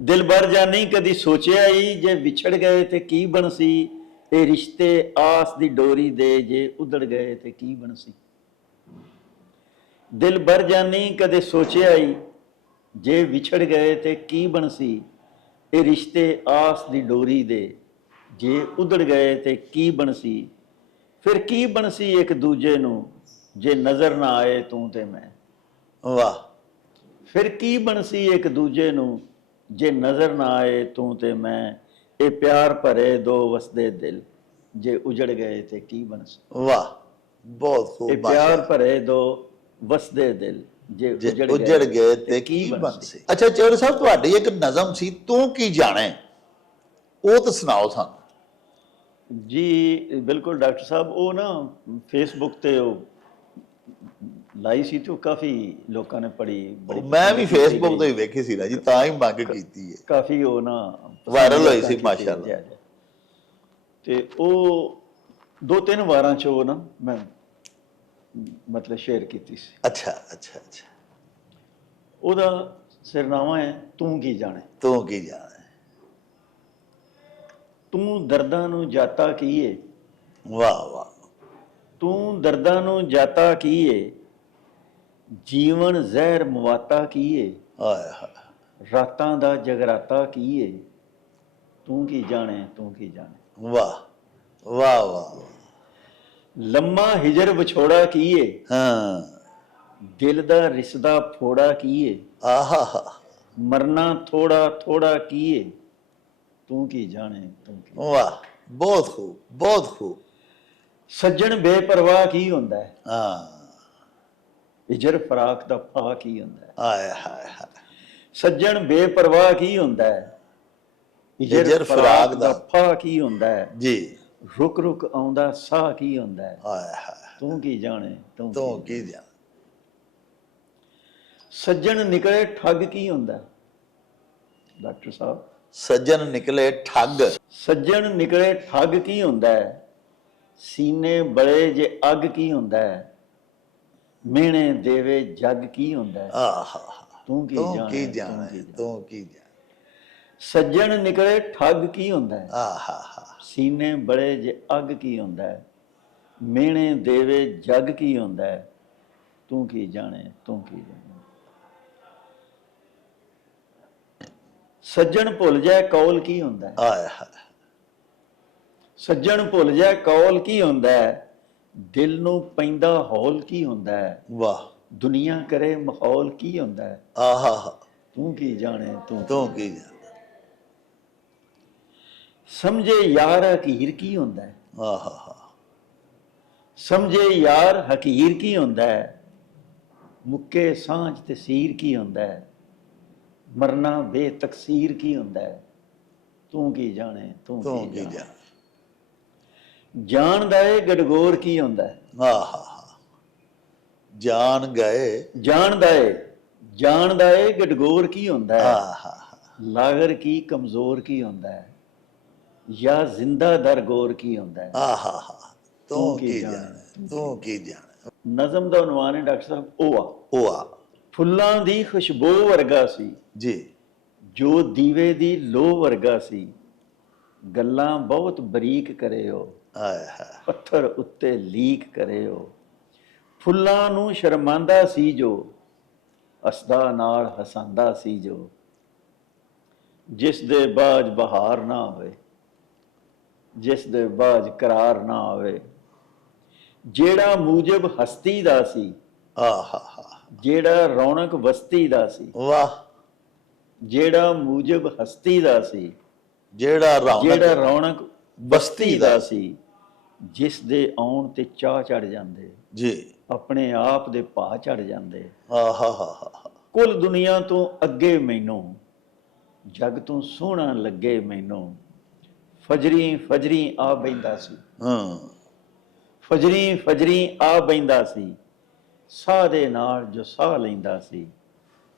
ਦਿਲ ਭਰ ਜਾਨੀ ਕਦੀ ਸੋਚਿਆ ਹੀ, ਜੇ ਵਿਛੜ ਗਏ ਤੇ ਕੀ ਬਣਸੀ। ਇਹ ਰਿਸ਼ਤੇ ਆਸ ਦੀ ਡੋਰੀ ਦੇ ਜੇ ਉਧੜ ਗਏ ਤੇ ਕੀ ਬਣਸੀ। ਦਿਲ ਭਰ ਜਾਨੀ ਕਦੇ ਸੋਚਿਆ ਹੀ, ਜੇ ਵਿਛੜ ਗਏ ਤੇ ਕੀ ਬਣਸੀ। ਇਹ ਰਿਸ਼ਤੇ ਆਸ ਦੀ ਡੋਰੀ ਦੇ ਜੇ ਉਧੜ ਗਏ ਤੇ ਕੀ ਬਣਸੀ। ਫਿਰ ਕੀ ਬਣਸੀ ਇੱਕ ਦੂਜੇ ਨੂੰ, ਜੇ ਨਜ਼ਰ ਨਾ ਆਏ ਤੂੰ ਤੇ ਮੈਂ। ਵਾਹ। ਫਿਰ ਕੀ ਬਣਸੀ ਇੱਕ ਦੂਜੇ ਨੂੰ, ਜੇ ਨਜ਼ਰ ਨਾ ਆਏ ਤੂੰ ਤੇ ਮੈਂ। ਇਹ ਪਿਆਰ ਭਰੇ 2 ਵਸਦੇ ਦਿਲ, ਜੇ ਉਜੜ ਗਏ ਤੇ ਕੀ ਬਣਸੀ। ਵਾਹ ਬਹੁਤ ਖੂਬ। ਇਹ ਪਿਆਰ ਭਰੇ 2 ਵਸਦੇ ਦਿਲ, ਜੇ ਉਜੜ ਗਏ ਤੇ ਕੀ ਬਣਸੀ। ਅੱਛਾ ਚੌਧਰੀ ਸਾਹਿਬ, ਤੁਹਾਡੀ ਇੱਕ ਨਜ਼ਮ ਸੀ, ਤੂੰ ਕੀ ਜਾਣੇ। ਉਹ ਤਾਂ ਸੁਣਾਓ ਸਾਨੂੰ। ਜੀ ਬਿਲਕੁਲ ਡਾਕਟਰ ਸਾਹਿਬ, ਉਹ ਨਾ ਫੇਸਬੁੱਕ ਤੇ ਉਹ ਲਾਈ ਸੀ ਤੇ ਉਹ ਕਾਫੀ ਲੋਕਾਂ ਨੇ ਪੜ੍ਹੀ, ਬੜੀ ਮੈਂ ਵੀ ਪਸੰਦ ਕੀਤੀ ਫੇਸਬੁੱਕ ਗਈ। ਤੇ ਹੀ ਵੇਖੀ ਸੀ ਰਾਜੀ, ਤਾਂ ਹੀ ਮੰਗ ਕੀਤੀ ਹੈ। ਕਾਫੀ ਉਹ ਨਾ ਵਾਇਰਲ ਹੋਈ ਪਸੰਦ ਸੀ ਕੀਤੀ ਮਾਸ਼ਾਅੱਲਾ। ਜੀ, ਜੀ। ਤੇ ਉਹ 2-3 ਵਾਰਾਂ ਚ ਉਹ ਨਾ ਮੈਂ ਮਤਲਬ ਸ਼ੇਅਰ ਕੀਤੀ ਸੀ। ਅੱਛਾ ਅੱਛਾ ਅੱਛਾ। ਉਹਦਾ ਸਿਰਨਾਮਾ ਹੈ ਤੂੰ ਕੀ ਜਾਣੇ। ਤੂੰ ਕੀ ਜਾਣੇ। ਤੂੰ ਦਰਦਾਂ ਨੂੰ ਜਾਤਾ ਕੀ ਏ, ਵਾਹ ਵਾਹ। ਤੂੰ ਦਰਦਾਂ ਨੂੰ ਜਾਤਾ ਕੀ ਏ, ਜੀਵਨ ਜ਼ਹਿਰ ਮੁਵਾਤਾ ਕੀ ਏ, ਹਾਏ ਹਾਏ। ਰਾਤਾਂ ਦਾ ਜਗਰਾਤਾ ਕੀ ਏ, ਤੂੰ ਕੀ ਜਾਣੇ ਤੂੰ ਕੀ ਜਾਣੇ। ਵਾਹ ਵਾਹ ਵਾਹ। ਲੰਮਾ ਹਿਜਰ ਵਿਛੋੜਾ ਕੀ ਏ, ਹਾਂ। ਦਿਲ ਦਾ ਰਿਸਦਾ ਫੋੜਾ ਕੀ ਏ, ਆਹਾ। ਮਰਨਾ ਥੋੜਾ ਥੋੜਾ ਕੀ ਏ, ਤੂੰ ਕੀ ਜਾਣੇ ਤੂੰ ਕੀ। ਵਾਹ, ਬਹੁਤ ਖੂਬ ਬਹੁਤ ਖੂਬ। ਸੱਜਣ ਬੇਪਰਵਾਹ ਕੀ ਹੁੰਦਾ ਹੈ, ਹਾਂ। ਹਿਜਰ ਫਰਾਕ ਦਾ ਫਾਹ ਕੀ ਹੁੰਦਾ ਹੈ। ਹਾਏ ਹਾਏ ਹਾਏ। ਸੱਜਣ ਬੇਪਰਵਾਹ ਕੀ ਹੁੰਦਾ ਹੈ, ਹਿਜਰ ਫਰਾਕ ਦਾ ਫਾਹ ਕੀ ਹੁੰਦਾ ਹੈ, ਜੀ। ਰੁਕ ਰੁਕ ਆਉਂਦਾ ਸਾਹ ਕੀ ਹੁੰਦਾ ਹੈ, ਹਾਏ ਹਾਏ। ਤੂੰ ਕੀ ਜਾਣੇ ਤੂੰ ਕੀ ਜਾਣੇ। ਸੱਜਣ ਨਿਕਲੇ ਠੱਗ ਕੀ ਹੁੰਦਾ ਹੈ, ਡਾਕਟਰ ਸਾਹਿਬ। ਸੱਜਣ ਨਿਕਲੇ ਠੱਗ। ਸੱਜਣ ਨਿਕਲੇ ਠੱਗ ਕੀ ਹੁੰਦਾ ਹੈ, ਸੀਨੇ ਬੜੇ ਜੇ ਅੱਗ ਕੀ ਹੁੰਦਾ ਹੈ, ਮਿਹਣੇ ਦੇਵੇ ਜੱਗ ਕੀ ਹੁੰਦਾ ਹੈ, ਆਹਾ। ਤੂੰ ਕੀ ਤੂੰ ਜਾਣੇ ਕੀ ਤੂੰ ਜਾਣੇ ਕੀ ਜਾਣੇ। ਤੂੰ ਕੀ ਜਾਣੇ। ਸੱਜਣ ਨਿਕਲੇ ਠੱਗ ਕੀ ਹੁੰਦਾ ਹੈ, ਆਹਾ। ਸੀਨੇ ਬੜੇ ਜੇ ਅੱਗ ਕੀ ਹੁੰਦਾ ਹੈ, ਮਿਹਣੇ ਦੇਵੇ ਜੱਗ ਕੀ ਹੁੰਦਾ ਹੈ, ਤੂੰ ਕੀ ਜਾਣੇ ਤੂੰ ਕੀ ਜਾਣੇ। ਸੱਜਣ ਭੁੱਲ ਜਾਏ ਕੌਲ ਕੀ ਹੁੰਦਾ ਹੈ, ਹਾਏ ਹਾਏ। ਸੱਜਣ ਭੁੱਲ ਜਾਏ ਕੌਲ ਕੀ ਹੁੰਦਾ ਹੈ, ਦਿਲ ਨੂੰ ਪੈਂਦਾ ਹੌਲ ਕੀ ਹੁੰਦਾ ਹੈ, ਵਾਹ। ਦੁਨੀਆ ਕਰੇ ਮਾਹੌਲ ਕੀ ਹੁੰਦਾ ਹੈ, ਆਹਾ। ਤੂੰ ਕੀ ਜਾਣੇ ਤੂੰ ਤੂੰ ਕੀ ਜਾਣੇ। ਸਮਝੇ ਯਾਰ ਹਕੀਰ ਕੀ ਹੁੰਦਾ ਹੈ, ਆਹਾ। ਸਮਝੇ ਯਾਰ ਹਕੀਰ ਕੀ ਹੁੰਦਾ ਹੈ, ਮੁੱਕੇ ਸਾਂਝ ਤੇ ਸੀਰ ਕੀ ਹੁੰਦਾ ਹੈ, ਮਰਨਾ ਬੇਤਕਸੀਰ ਕੀ ਹੁੰਦਾ ਹੈ, ਤੂੰ ਕੀ ਜਾਣੇ ਤੂੰ ਤੂੰ ਕੀ ਕੀ ਜਾਣੇ। ਜਾਣੇ। ਜਾਣਦਾ ਏ ਗਡਗੋਰ ਕੀ ਹੁੰਦਾ ਹੈ, ਆਹਾ। ਜਾਣ ਗਏ। ਜਾਣਦਾ ਏ ਗਡਗੋਰ ਕੀ ਹੁੰਦਾ ਹੈ, ਆਹਾ। ਲਾਗਰ ਕੀ ਕਮਜ਼ੋਰ ਕੀ ਹੁੰਦਾ ਹੈ, ਜਾਂ ਜ਼ਿੰਦਾ ਦਰਗੋਰ ਕੀ ਹੁੰਦਾ ਹੈ, ਆਹਾ। ਤੂੰ ਕੀ ਜਾਣੇ ਤੂੰ ਕੀ ਜਾਣੇ। ਨਜ਼ਮ ਦਾ ਉਨਵਾਨ ਹੈ ਡਾਕਟਰ ਸਾਹਿਬ ਉਹ ਆ। ਉਹ ਆ। ਫੁੱਲਾਂ ਦੀ ਖੁਸ਼ਬੂ ਵਰਗਾ ਸੀ, ਜੀ। ਜੋ ਦੀਵੇ ਦੀ ਲੋ ਵਰਗਾ ਸੀ, ਗੱਲਾਂ ਬਹੁਤ ਬਰੀਕ ਕਰਿਓ, ਹਾਏ ਹਾਏ। ਪੱਥਰ ਉੱਤੇ ਲੀਕ ਕਰਿਓ, ਫੁੱਲਾਂ ਨੂੰ ਸ਼ਰਮਾਂਦਾ ਸੀ ਜੋ, ਹੱਸਦਾ ਨਾਲ ਹਸਾਂਦਾ ਸੀ ਜੋ, ਜਿਸ ਦੇ ਬਾਝ ਬਹਾਰ ਨਾ ਹੋਵੇ, ਜਿਸ ਦੇ ਬਾਝ ਕਰਾਰ ਨਾ ਹੋਵੇ, ਜਿਹੜਾ ਮੂਜਬ ਹਸਤੀ ਦਾ ਸੀ, ਆਹਾ। ਜਿਹੜਾ ਰੌਣਕ ਵਸਤੀ ਦਾ ਸੀ, ਵਾਹ। ਜਿਹੜਾ ਮੂਜਬ ਹਸਤੀ ਦਾ ਸੀ, ਜਿਹੜਾ ਰੌਣਕ ਬਸਤੀ ਦਾ ਸੀ, ਜਿਸ ਦੇ ਆਉਣ ਤੇ ਚਾਹ ਚੜ ਜਾਂਦੇ, ਜੀ। ਆਪਣੇ ਆਪ ਦੇ ਭਾਅ ਚੜ ਜਾਂਦੇ, ਆਹਾ। ਕੁੱਲ ਦੁਨੀਆ ਤੋਂ ਅੱਗੇ ਮੈਨੂੰ, ਜਗ ਤੋਂ ਸੋਹਣਾ ਲੱਗੇ ਮੈਨੂੰ, ਫਜਰੀ ਫਜਰੀ ਆ ਬੈਂਦਾ ਸੀ, ਹਾਂ। ਫਜਰੀ ਫਜਰੀ ਆ ਬੈਂਦਾ ਸੀ, ਸਾਹ ਦੇ ਨਾਲ ਜੋ ਸਾਹ ਲੈਂਦਾ ਸੀ,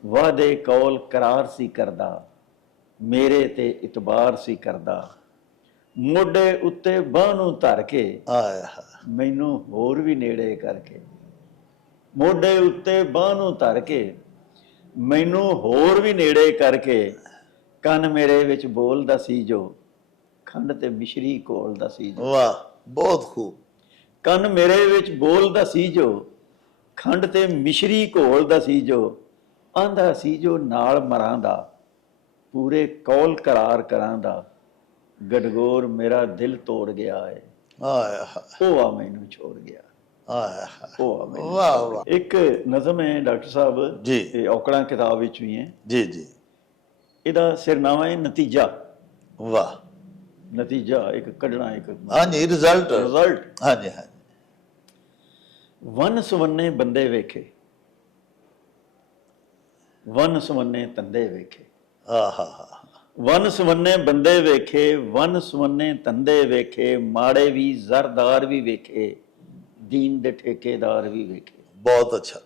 ਵਾਅਦੇ ਕੌਲ ਕਰਾਰ ਸੀ ਕਰਦਾ, ਮੇਰੇ ਤੇ ਇਤਬਾਰ ਸੀ ਕਰਦਾ, ਮੋਢੇ ਉੱਤੇ ਬਾਹ ਨੂੰ ਧਰ ਕੇ, ਆਹਾ। ਮੈਨੂੰ ਹੋਰ ਵੀ ਨੇੜੇ ਕਰਕੇ, ਮੋਢੇ ਉੱਤੇ ਬਾਹ ਨੂੰ ਧਰ ਕੇ, ਮੈਨੂੰ ਹੋਰ ਵੀ ਨੇੜੇ ਕਰਕੇ, ਕੰਨ ਮੇਰੇ ਵਿੱਚ ਬੋਲਦਾ ਸੀ ਜੋ, ਖੰਡ ਤੇ ਮਿਸ਼ਰੀ ਘੋਲਦਾ ਸੀ ਜੋ। ਵਾਹ, ਬਹੁਤ ਖੂਬ। ਕੰਨ ਮੇਰੇ ਵਿੱਚ ਬੋਲਦਾ ਸੀ ਜੋ, ਖੰਡ ਤੇ ਮਿਸ਼ਰੀ ਘੋਲਦਾ ਸੀ ਜੋ, ਆਂਦਾ ਸੀ ਜੋ ਨਾਲ ਮਰਾਂ ਦਾ, ਪੂਰੇ ਕੌਲ ਕਰਾਰ ਕਰਾਂ ਦਾ, ਗਡਗੋਰ ਮੇਰਾ ਦਿਲ ਤੋੜ ਗਿਆ ਏ, ਆਹਾ। ਉਹ ਆ ਮੈਨੂੰ ਛੋੜ ਗਿਆ, ਆਹਾ। ਉਹ ਆ ਮੈਨੂੰ। ਵਾਹ ਵਾਹ। ਇੱਕ ਨਜ਼ਮ ਹੈ ਡਾਕਟਰ ਸਾਹਿਬ, ਜੀ। ਇਹ ਔਕੜਾਂ ਕਿਤਾਬ ਵਿੱਚ ਵੀ ਹੈ, ਜੀ ਜੀ। ਇਹਦਾ ਸਿਰਨਾਮਾ ਹੈ ਨਤੀਜਾ। ਵਾਹ। ਨਤੀਜਾ ਇੱਕ ਕੱਢਣਾ, ਇੱਕ ਹਾਂਜੀ, ਰਿਜ਼ਲਟ। ਹਾਂਜੀ ਹਾਂਜੀ। ਵਨ ਸਵੰਨੇ ਬੰਦੇ ਵੇਖੇ, ਵਨ ਸਵੰਨੇ ਤੰਦੇ ਵੇਖੇ, ਆਹਾ। ਵਨ ਸਵੰਨੇ ਬੰਦੇ ਵੇਖੇ, ਵਨ ਸਵੰਨੇ ਧੰਦੇ ਵੇਖੇ, ਮਾੜੇ ਵੀ ਜ਼ਰਦਾਰ ਵੀ ਵੇਖੇ, ਦੀਨ ਦੇ ਠੇਕੇਦਾਰ ਵੀ ਵੇਖੇ। ਬਹੁਤ ਅੱਛਾ।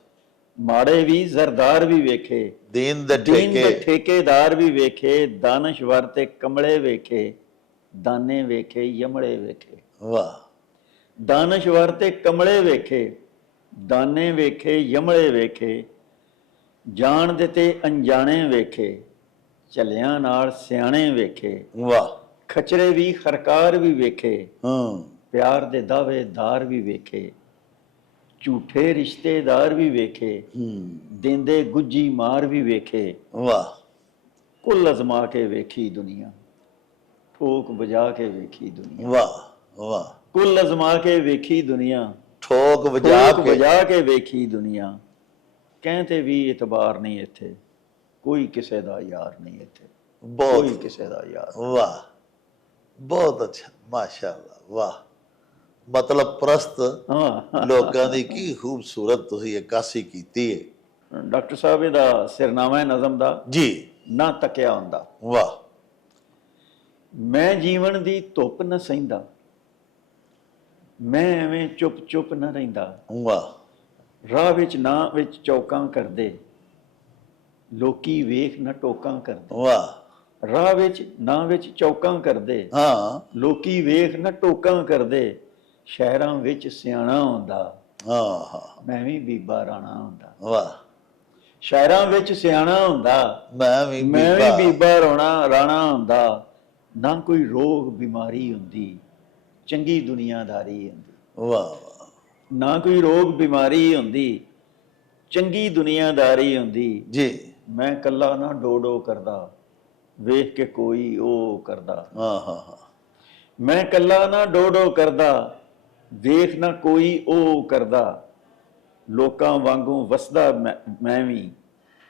ਮਾੜੇ ਵੀ ਜ਼ਰਦਾਰ ਵੀ ਵੇਖੇ, ਦੀਨ ਦੇ ਦੀਨ ਦੇ ਠੇਕੇ। ਠੇਕੇਦਾਰ ਵੀ ਵੇਖੇ, ਦਾਨਸ਼ਵਰ ਤੇ ਕਮਲੇ ਵੇਖੇ, ਦਾਨੇ ਵੇਖੇ ਯਮਲੇ ਵੇਖੇ। ਵਾਹ। ਦਾਨਸ਼ਵਰ ਤੇ ਕਮਲੇ ਵੇਖੇ, ਦਾਨੇ ਵੇਖੇ ਯਮਲੇ ਵੇਖੇ, ਜਾਣਦੇ ਤੇ ਅਣਜਾਣੇ ਵੇਖੇ, ਝੱਲਿਆਂ ਨਾਲ ਸਿਆਣੇ ਵੇਖੇ, ਵਾਹ। ਖਚਰੇ ਵੀ ਖਰਕਾਰ ਵੀ ਵੇਖੇ, ਹੂੰ। ਪਿਆਰ ਦੇ ਦਾਅਵੇਦਾਰ ਵੀ ਵੇਖੇ, ਝੂਠੇ ਰਿਸ਼ਤੇਦਾਰ ਵੀ ਵੇਖੇ, ਦਿੰਦੇ ਗੁੱਜੀ ਮਾਰ ਵੀ ਵੇਖੇ। ਵਾਹ। ਕੁੱਲ ਅਜ਼ਮਾ ਕੇ ਵੇਖੀ ਦੁਨੀਆ, ਠੋਕ ਵਜਾ ਕੇ ਵੇਖੀ ਦੁਨੀਆ। ਵਾਹ ਵਾਹ। ਕੁੱਲ ਅਜ਼ਮਾ ਕੇ ਵੇਖੀ ਦੁਨੀਆ, ਠੋਕ ਵਜਾ ਠੋਕ ਕੇ। ਵਜਾ ਕੇ ਵੇਖੀ ਦੁਨੀਆ। ਕਹਿੰਦੇ ਵੀ ਇਤਬਾਰ ਨਹੀਂ ਇੱਥੇ, ਕੋਈ ਕਿਸੇ ਦਾ ਯਾਰ ਨਹੀਂ ਇੱਥੇ, ਬਹੁਤ। ਕੋਈ ਕਿਸੇ ਦਾ ਯਾਰ। ਵਾਹ, ਬਹੁਤ ਅੱਛਾ, ਮਾਸ਼ਾਅੱਲਾ। ਵਾਹ, ਮਤਲਬ ਪ੍ਰਸਤ ਹਾਂ ਲੋਕਾਂ ਦੀ ਕੀ ਖੂਬਸੂਰਤ ਤੁਸੀਂ ਇੱਕਾਸੀ ਕੀਤੀ ਹੈ ਡਾਕਟਰ ਸਾਹਿਬ। ਇਹਦਾ ਸਿਰਨਾਮਾ ਹੈ ਨਜ਼ਮ ਦਾ, ਜੀ। ਨਾ ਤੱਕਿਆ ਹੁੰਦਾ। ਵਾਹ। ਮੈਂ ਜੀਵਨ ਦੀ ਧੁੱਪ ਨਾ ਸਹਿੰਦਾ, ਮੈਂ ਐਵੇਂ ਚੁੱਪ ਚੁੱਪ ਨਾ ਰਹਿੰਦਾ। ਵਾਹ। ਰਾਹ ਵਿੱਚ ਨਾ ਵਿੱਚ ਚੌਕਾਂ ਕਰਦੇ, ਲੋਕੀ ਵੇਖ ਨਾ ਟੋਕਾਂ ਕਰਦੇ। ਵਾਹ। ਰਾਹ ਵਿੱਚ ਨਾ ਵਿੱਚ ਚੌਕਾਂ ਕਰਦੇ, ਹਾਂ ਲੋਕੀ ਵੇਖ ਨਾ ਟੋਕਾਂ ਕਰਦੇ, ਸ਼ਹਿਰਾਂ ਵਿੱਚ ਸਿਆਣਾ ਹੁੰਦਾ, ਹਾਂ ਹਾਂ। ਮੈਂ ਵੀ ਬੀਬਾ ਰਾਣਾ ਹੁੰਦਾ। ਵਾਹ। ਸ਼ਹਿਰਾਂ ਵਿੱਚ ਸਿਆਣਾ ਹੁੰਦਾ, ਮੈਂ ਵੀ ਮੈਂ ਵੀ ਬੀਬਾ ਰਾਣਾ ਹੁੰਦਾ। ਨਾ ਕੋਈ ਰੋਗ ਬਿਮਾਰੀ ਹੁੰਦੀ, ਚੰਗੀ ਦੁਨੀਆਦਾਰੀ ਹੁੰਦੀ। ਵਾਹ ਵਾਹ। ਨਾ ਕੋਈ ਰੋਗ ਬਿਮਾਰੀ ਹੁੰਦੀ, ਚੰਗੀ ਦੁਨੀਆਦਾਰੀ ਹੁੰਦੀ। ਜੀ। ਮੈਂ ਕੱਲਾ ਨਾ ਡੋ ਕਰਦਾ, ਵੇਖ ਕੇ ਕੋਈ ਉਹ ਕਰਦਾ। ਹਾਂ ਹਾਂ ਹਾਂ। ਮੈਂ ਕੱਲਾ ਨਾ ਡੋ ਕਰਦਾ, ਵੇਖ ਨਾ ਕੋਈ ਉਹ ਕਰਦਾ। ਲੋਕਾਂ ਵਾਂਗੂ ਵਸਦਾ ਮੈਂ ਵੀ,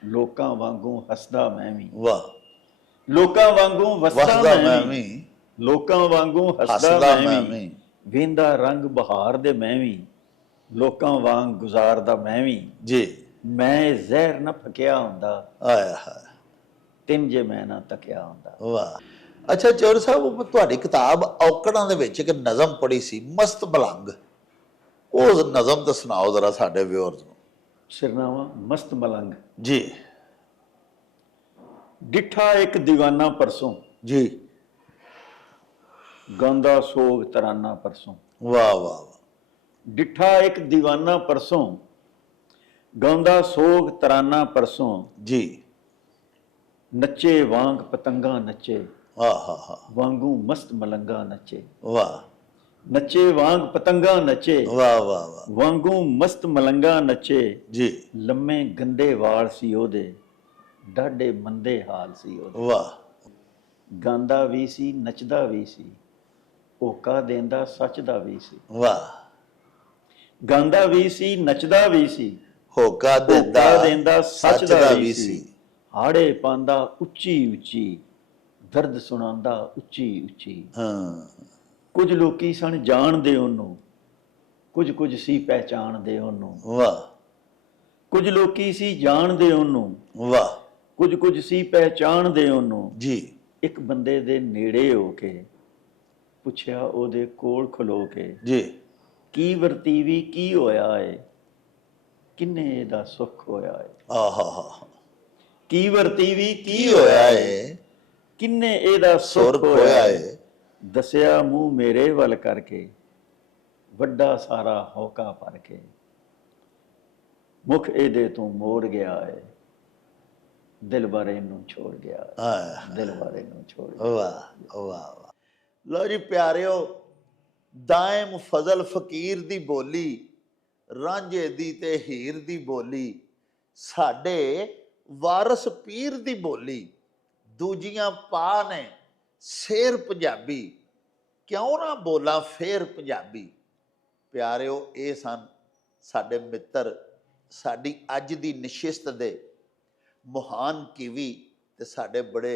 ਲੋਕਾਂ ਵਾਂਗੂ ਹੱਸਦਾ ਮੈਂ ਵੀ। ਵਾਹ। ਲੋਕਾਂ ਵਾਂਗੂ ਵਸਦਾ ਮੈਂ ਵੀ, ਵੀ, ਲੋਕਾਂ ਵਾਂਗੂ ਹੱਸਦਾ ਮੈਂ ਵੀ। ਵੇਂਦਾ ਰੰਗ ਬਹਾਰ ਦੇ ਮੈਂ ਵੀ, ਲੋਕਾਂ ਵਾਂਗ ਗੁਜ਼ਾਰਦਾ ਮੈਂ ਵੀ। ਜੀ। ਮੈਂ ਜ਼ਹਿਰ ਨਾ ਫਕਿਆ ਹੁੰਦਾ, ਆਇਆ ਹੈ। ਤਿੰਨ ਜੇ ਮੈਂ ਨਾ ਤੱਕਿਆ ਹੁੰਦਾ। ਵਾਹ। ਅੱਛਾ ਚੌਰ ਸਾਹਿਬ, ਤੁਹਾਡੀ ਕਿਤਾਬ ਔਕੜਾਂ ਦੇ ਵਿੱਚ ਇੱਕ ਨਜ਼ਮ ਪੜ੍ਹੀ ਸੀ, ਮਸਤ ਮਲੰਗ। ਉਹ ਨਜ਼ਮ ਤਾਂ ਸੁਣਾਓ ਜ਼ਰਾ ਸਾਡੇ ਵਿਊਅਰਸ ਨੂੰ। ਸਿਰਨਾਵਾ ਮਸਤ ਮਲੰਗ। ਜੀ। ਡਿੱਠਾ ਇੱਕ ਦੀਵਾਨਾ ਪਰਸੋਂ, ਜੀ। ਗਾਉਂਦਾ ਸੋਗ ਤਰਾਨਾ ਪਰਸੋਂ। ਵਾਹ ਵਾਹ ਵਾਹ। ਡਿੱਠਾ ਇੱਕ ਦੀਵਾਨਾ ਪਰਸੋਂ, ਗਾਉਂਦਾ ਸੋਗ ਤਰਾਨਾ ਪਰਸੋਂ। ਜੀ। ਨੱਚੇ ਵਾਂਗ ਪਤੰਗਾ ਨੱਚੇ, ਹਾਂ ਹਾਂ ਹਾਂ। ਵਾਂਗੂ ਮਸਤ ਮਲੰਗਾ ਨੱਚੇ। ਵਾਹ। ਨੱਚੇ ਵਾਂਗ ਪਤੰਗਾ ਨੱਚੇ, ਵਾਹ ਵਾਹ ਵਾਹ। ਵਾਂਗੂ ਮਸਤ ਮਲੰਗਾ ਨੱਚੇ। ਜੀ। ਲੰਮੇ ਗੰਦੇ ਵਾਲ ਸੀ ਉਹਦੇ, ਡਾਢੇ ਮੰਦੇ ਹਾਲ ਸੀ ਉਹਦੇ। ਵਾਹ। ਗਾਉਂਦਾ ਵੀ ਸੀ ਨੱਚਦਾ ਵੀ ਸੀ, ਹੋਕਾ ਦੇਂਦਾ ਸੱਚ ਦਾ ਵੀ ਸੀ। ਵਾਹ। ਗਾਉਂਦਾ ਵੀ ਸੀ ਨੱਚਦਾ ਵੀ ਸੀ, ਹੋਕਾ ਹੋਕਾ ਦੇਂਦਾ ਸੱਚ ਦਾ ਵੀ ਸੀ। ਸੀ। ਹਾੜੇ ਪਾਉਂਦਾ ਉੱਚੀ ਉੱਚੀ, ਦਰਦ ਸੁਣਾਉਂਦਾ ਉੱਚੀ ਉੱਚੀ। ਹਾਂ। ਕੁਝ ਲੋਕੀ ਸਨ ਜਾਣਦੇ ਉਹਨੂੰ, ਕੁਝ ਸੀ ਪਹਿਚਾਣਦੇ ਉਹਨੂੰ। ਵਾਹ। ਕੁਝ ਲੋਕੀ ਸੀ ਜਾਣਦੇ ਉਹਨੂੰ, ਵਾਹ। ਕੁਝ ਸੀ ਪਹਿਚਾਣਦੇ ਉਹਨੂੰ। ਜੀ। ਇੱਕ ਬੰਦੇ ਦੇ ਨੇੜੇ ਹੋ ਕੇ ਪੁੱਛਿਆ ਉਹਦੇ ਕੋਲ ਖਲੋ ਕੇ, ਜੀ। ਕੀ ਵਰਤੀਵੀ ਕੀ ਹੋਇਆ ਏ, ਕਿੰਨੇ ਇਹਦਾ ਸੁੱਖ ਹੋਇਆ ਏ। ਆਹਾ ਹਾ। ਕੀ ਵਰਤੀਵੀ ਕੀ ਹੋਇਆ ਏ, ਕਿੰਨੇ ਇਹਦਾ ਸੁੱਖ ਹੋਇਆ ਏ। ਦੱਸਿਆ ਮੂੰਹ ਮੇਰੇ ਵੱਲ ਕਰਕੇ, ਵੱਡਾ ਸਾਰਾ ਹੌਕਾ ਭਰ ਕੇ, ਮੁਖ ਇਹਦੇ ਤੋਂ ਮੋੜ ਗਿਆ ਏ, ਦਿਲ ਬਾਰੇ ਨੂੰ ਛੋੜ ਗਿਆ, ਦਿਲ ਬਾਰੇ ਨੂੰ ਛੋੜ ਗਿਆ। ਵਾਹ ਵਾਹ ਵਾਹ। ਲਓ ਜੀ ਪਿਆਰਿਓ, ਦਾਇਮ ਫਜ਼ਲ ਫਕੀਰ ਦੀ ਬੋਲੀ, ਰਾਂਝੇ ਦੀ ਤੇ ਹੀਰ ਦੀ ਬੋਲੀ, ਸਾਡੇ ਵਾਰਸ ਪੀਰ ਦੀ ਬੋਲੀ, ਦੂਜੀਆਂ ਪਾ ਨੇ ਸ਼ੇਰ ਪੰਜਾਬੀ, ਕਿਉਂ ਨਾ ਬੋਲਾਂ ਫੇਰ ਪੰਜਾਬੀ। ਪਿਆਰਿਓ, ਇਹ ਸਨ ਸਾਡੇ ਮਿੱਤਰ, ਸਾਡੀ ਅੱਜ ਦੀ ਨਸ਼ਿਸਤ ਦੇ ਮਹਾਨ ਕੀਵੀ ਤੇ ਸਾਡੇ ਬੜੇ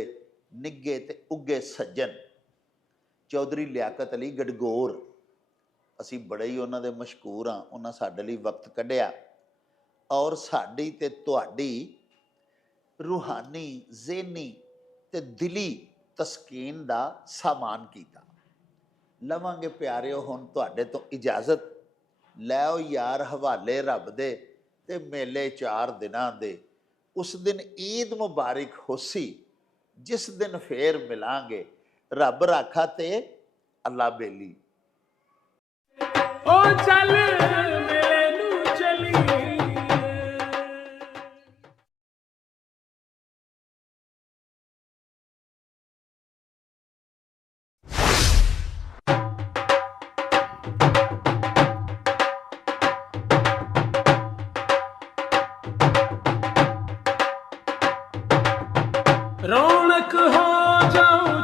ਨਿੱਘੇ ਤੇ ਉੱਘੇ ਸੱਜਣ ਚੌਧਰੀ ਲਿਆਕਤ ਅਲੀ ਗੜਗੌਰ। ਅਸੀਂ ਬੜੇ ਹੀ ਉਹਨਾਂ ਦੇ ਮਸ਼ਹੂਰ ਹਾਂ, ਉਹਨਾਂ ਸਾਡੇ ਲਈ ਵਕਤ ਕੱਢਿਆ ਔਰ ਸਾਡੀ ਤੇ ਤੁਹਾਡੀ ਰੂਹਾਨੀ, ਜ਼ਹਿਨੀ ਤੇ ਦਿਲੀ ਤਸਕੀਨ ਦਾ ਸਾਮਾਨ ਕੀਤਾ। ਲਵਾਂਗੇ ਪਿਆਰਿਓ ਹੁਣ ਤੁਹਾਡੇ ਤੋਂ ਇਜਾਜ਼ਤ। ਲੈ ਆਓ ਯਾਰ ਹਵਾਲੇ ਰੱਬ ਦੇ ਤੇ ਮੇਲੇ 4 ਦਿਨਾਂ ਦੇ। ਉਸ ਦਿਨ ਈਦ ਮੁਬਾਰਕ ਹੋਸੀ, ਜਿਸ ਦਿਨ ਫੇਰ ਮਿਲਾਂਗੇ। ਰੱਬ ਰਾਖਾ ਤੇ ਅੱਲਾ ਬੇਲੀ। ਓ ਚੱਲ ਮੇਲੇ ਨੂੰ ਚਲੀਏ। रौनक हो जाऊं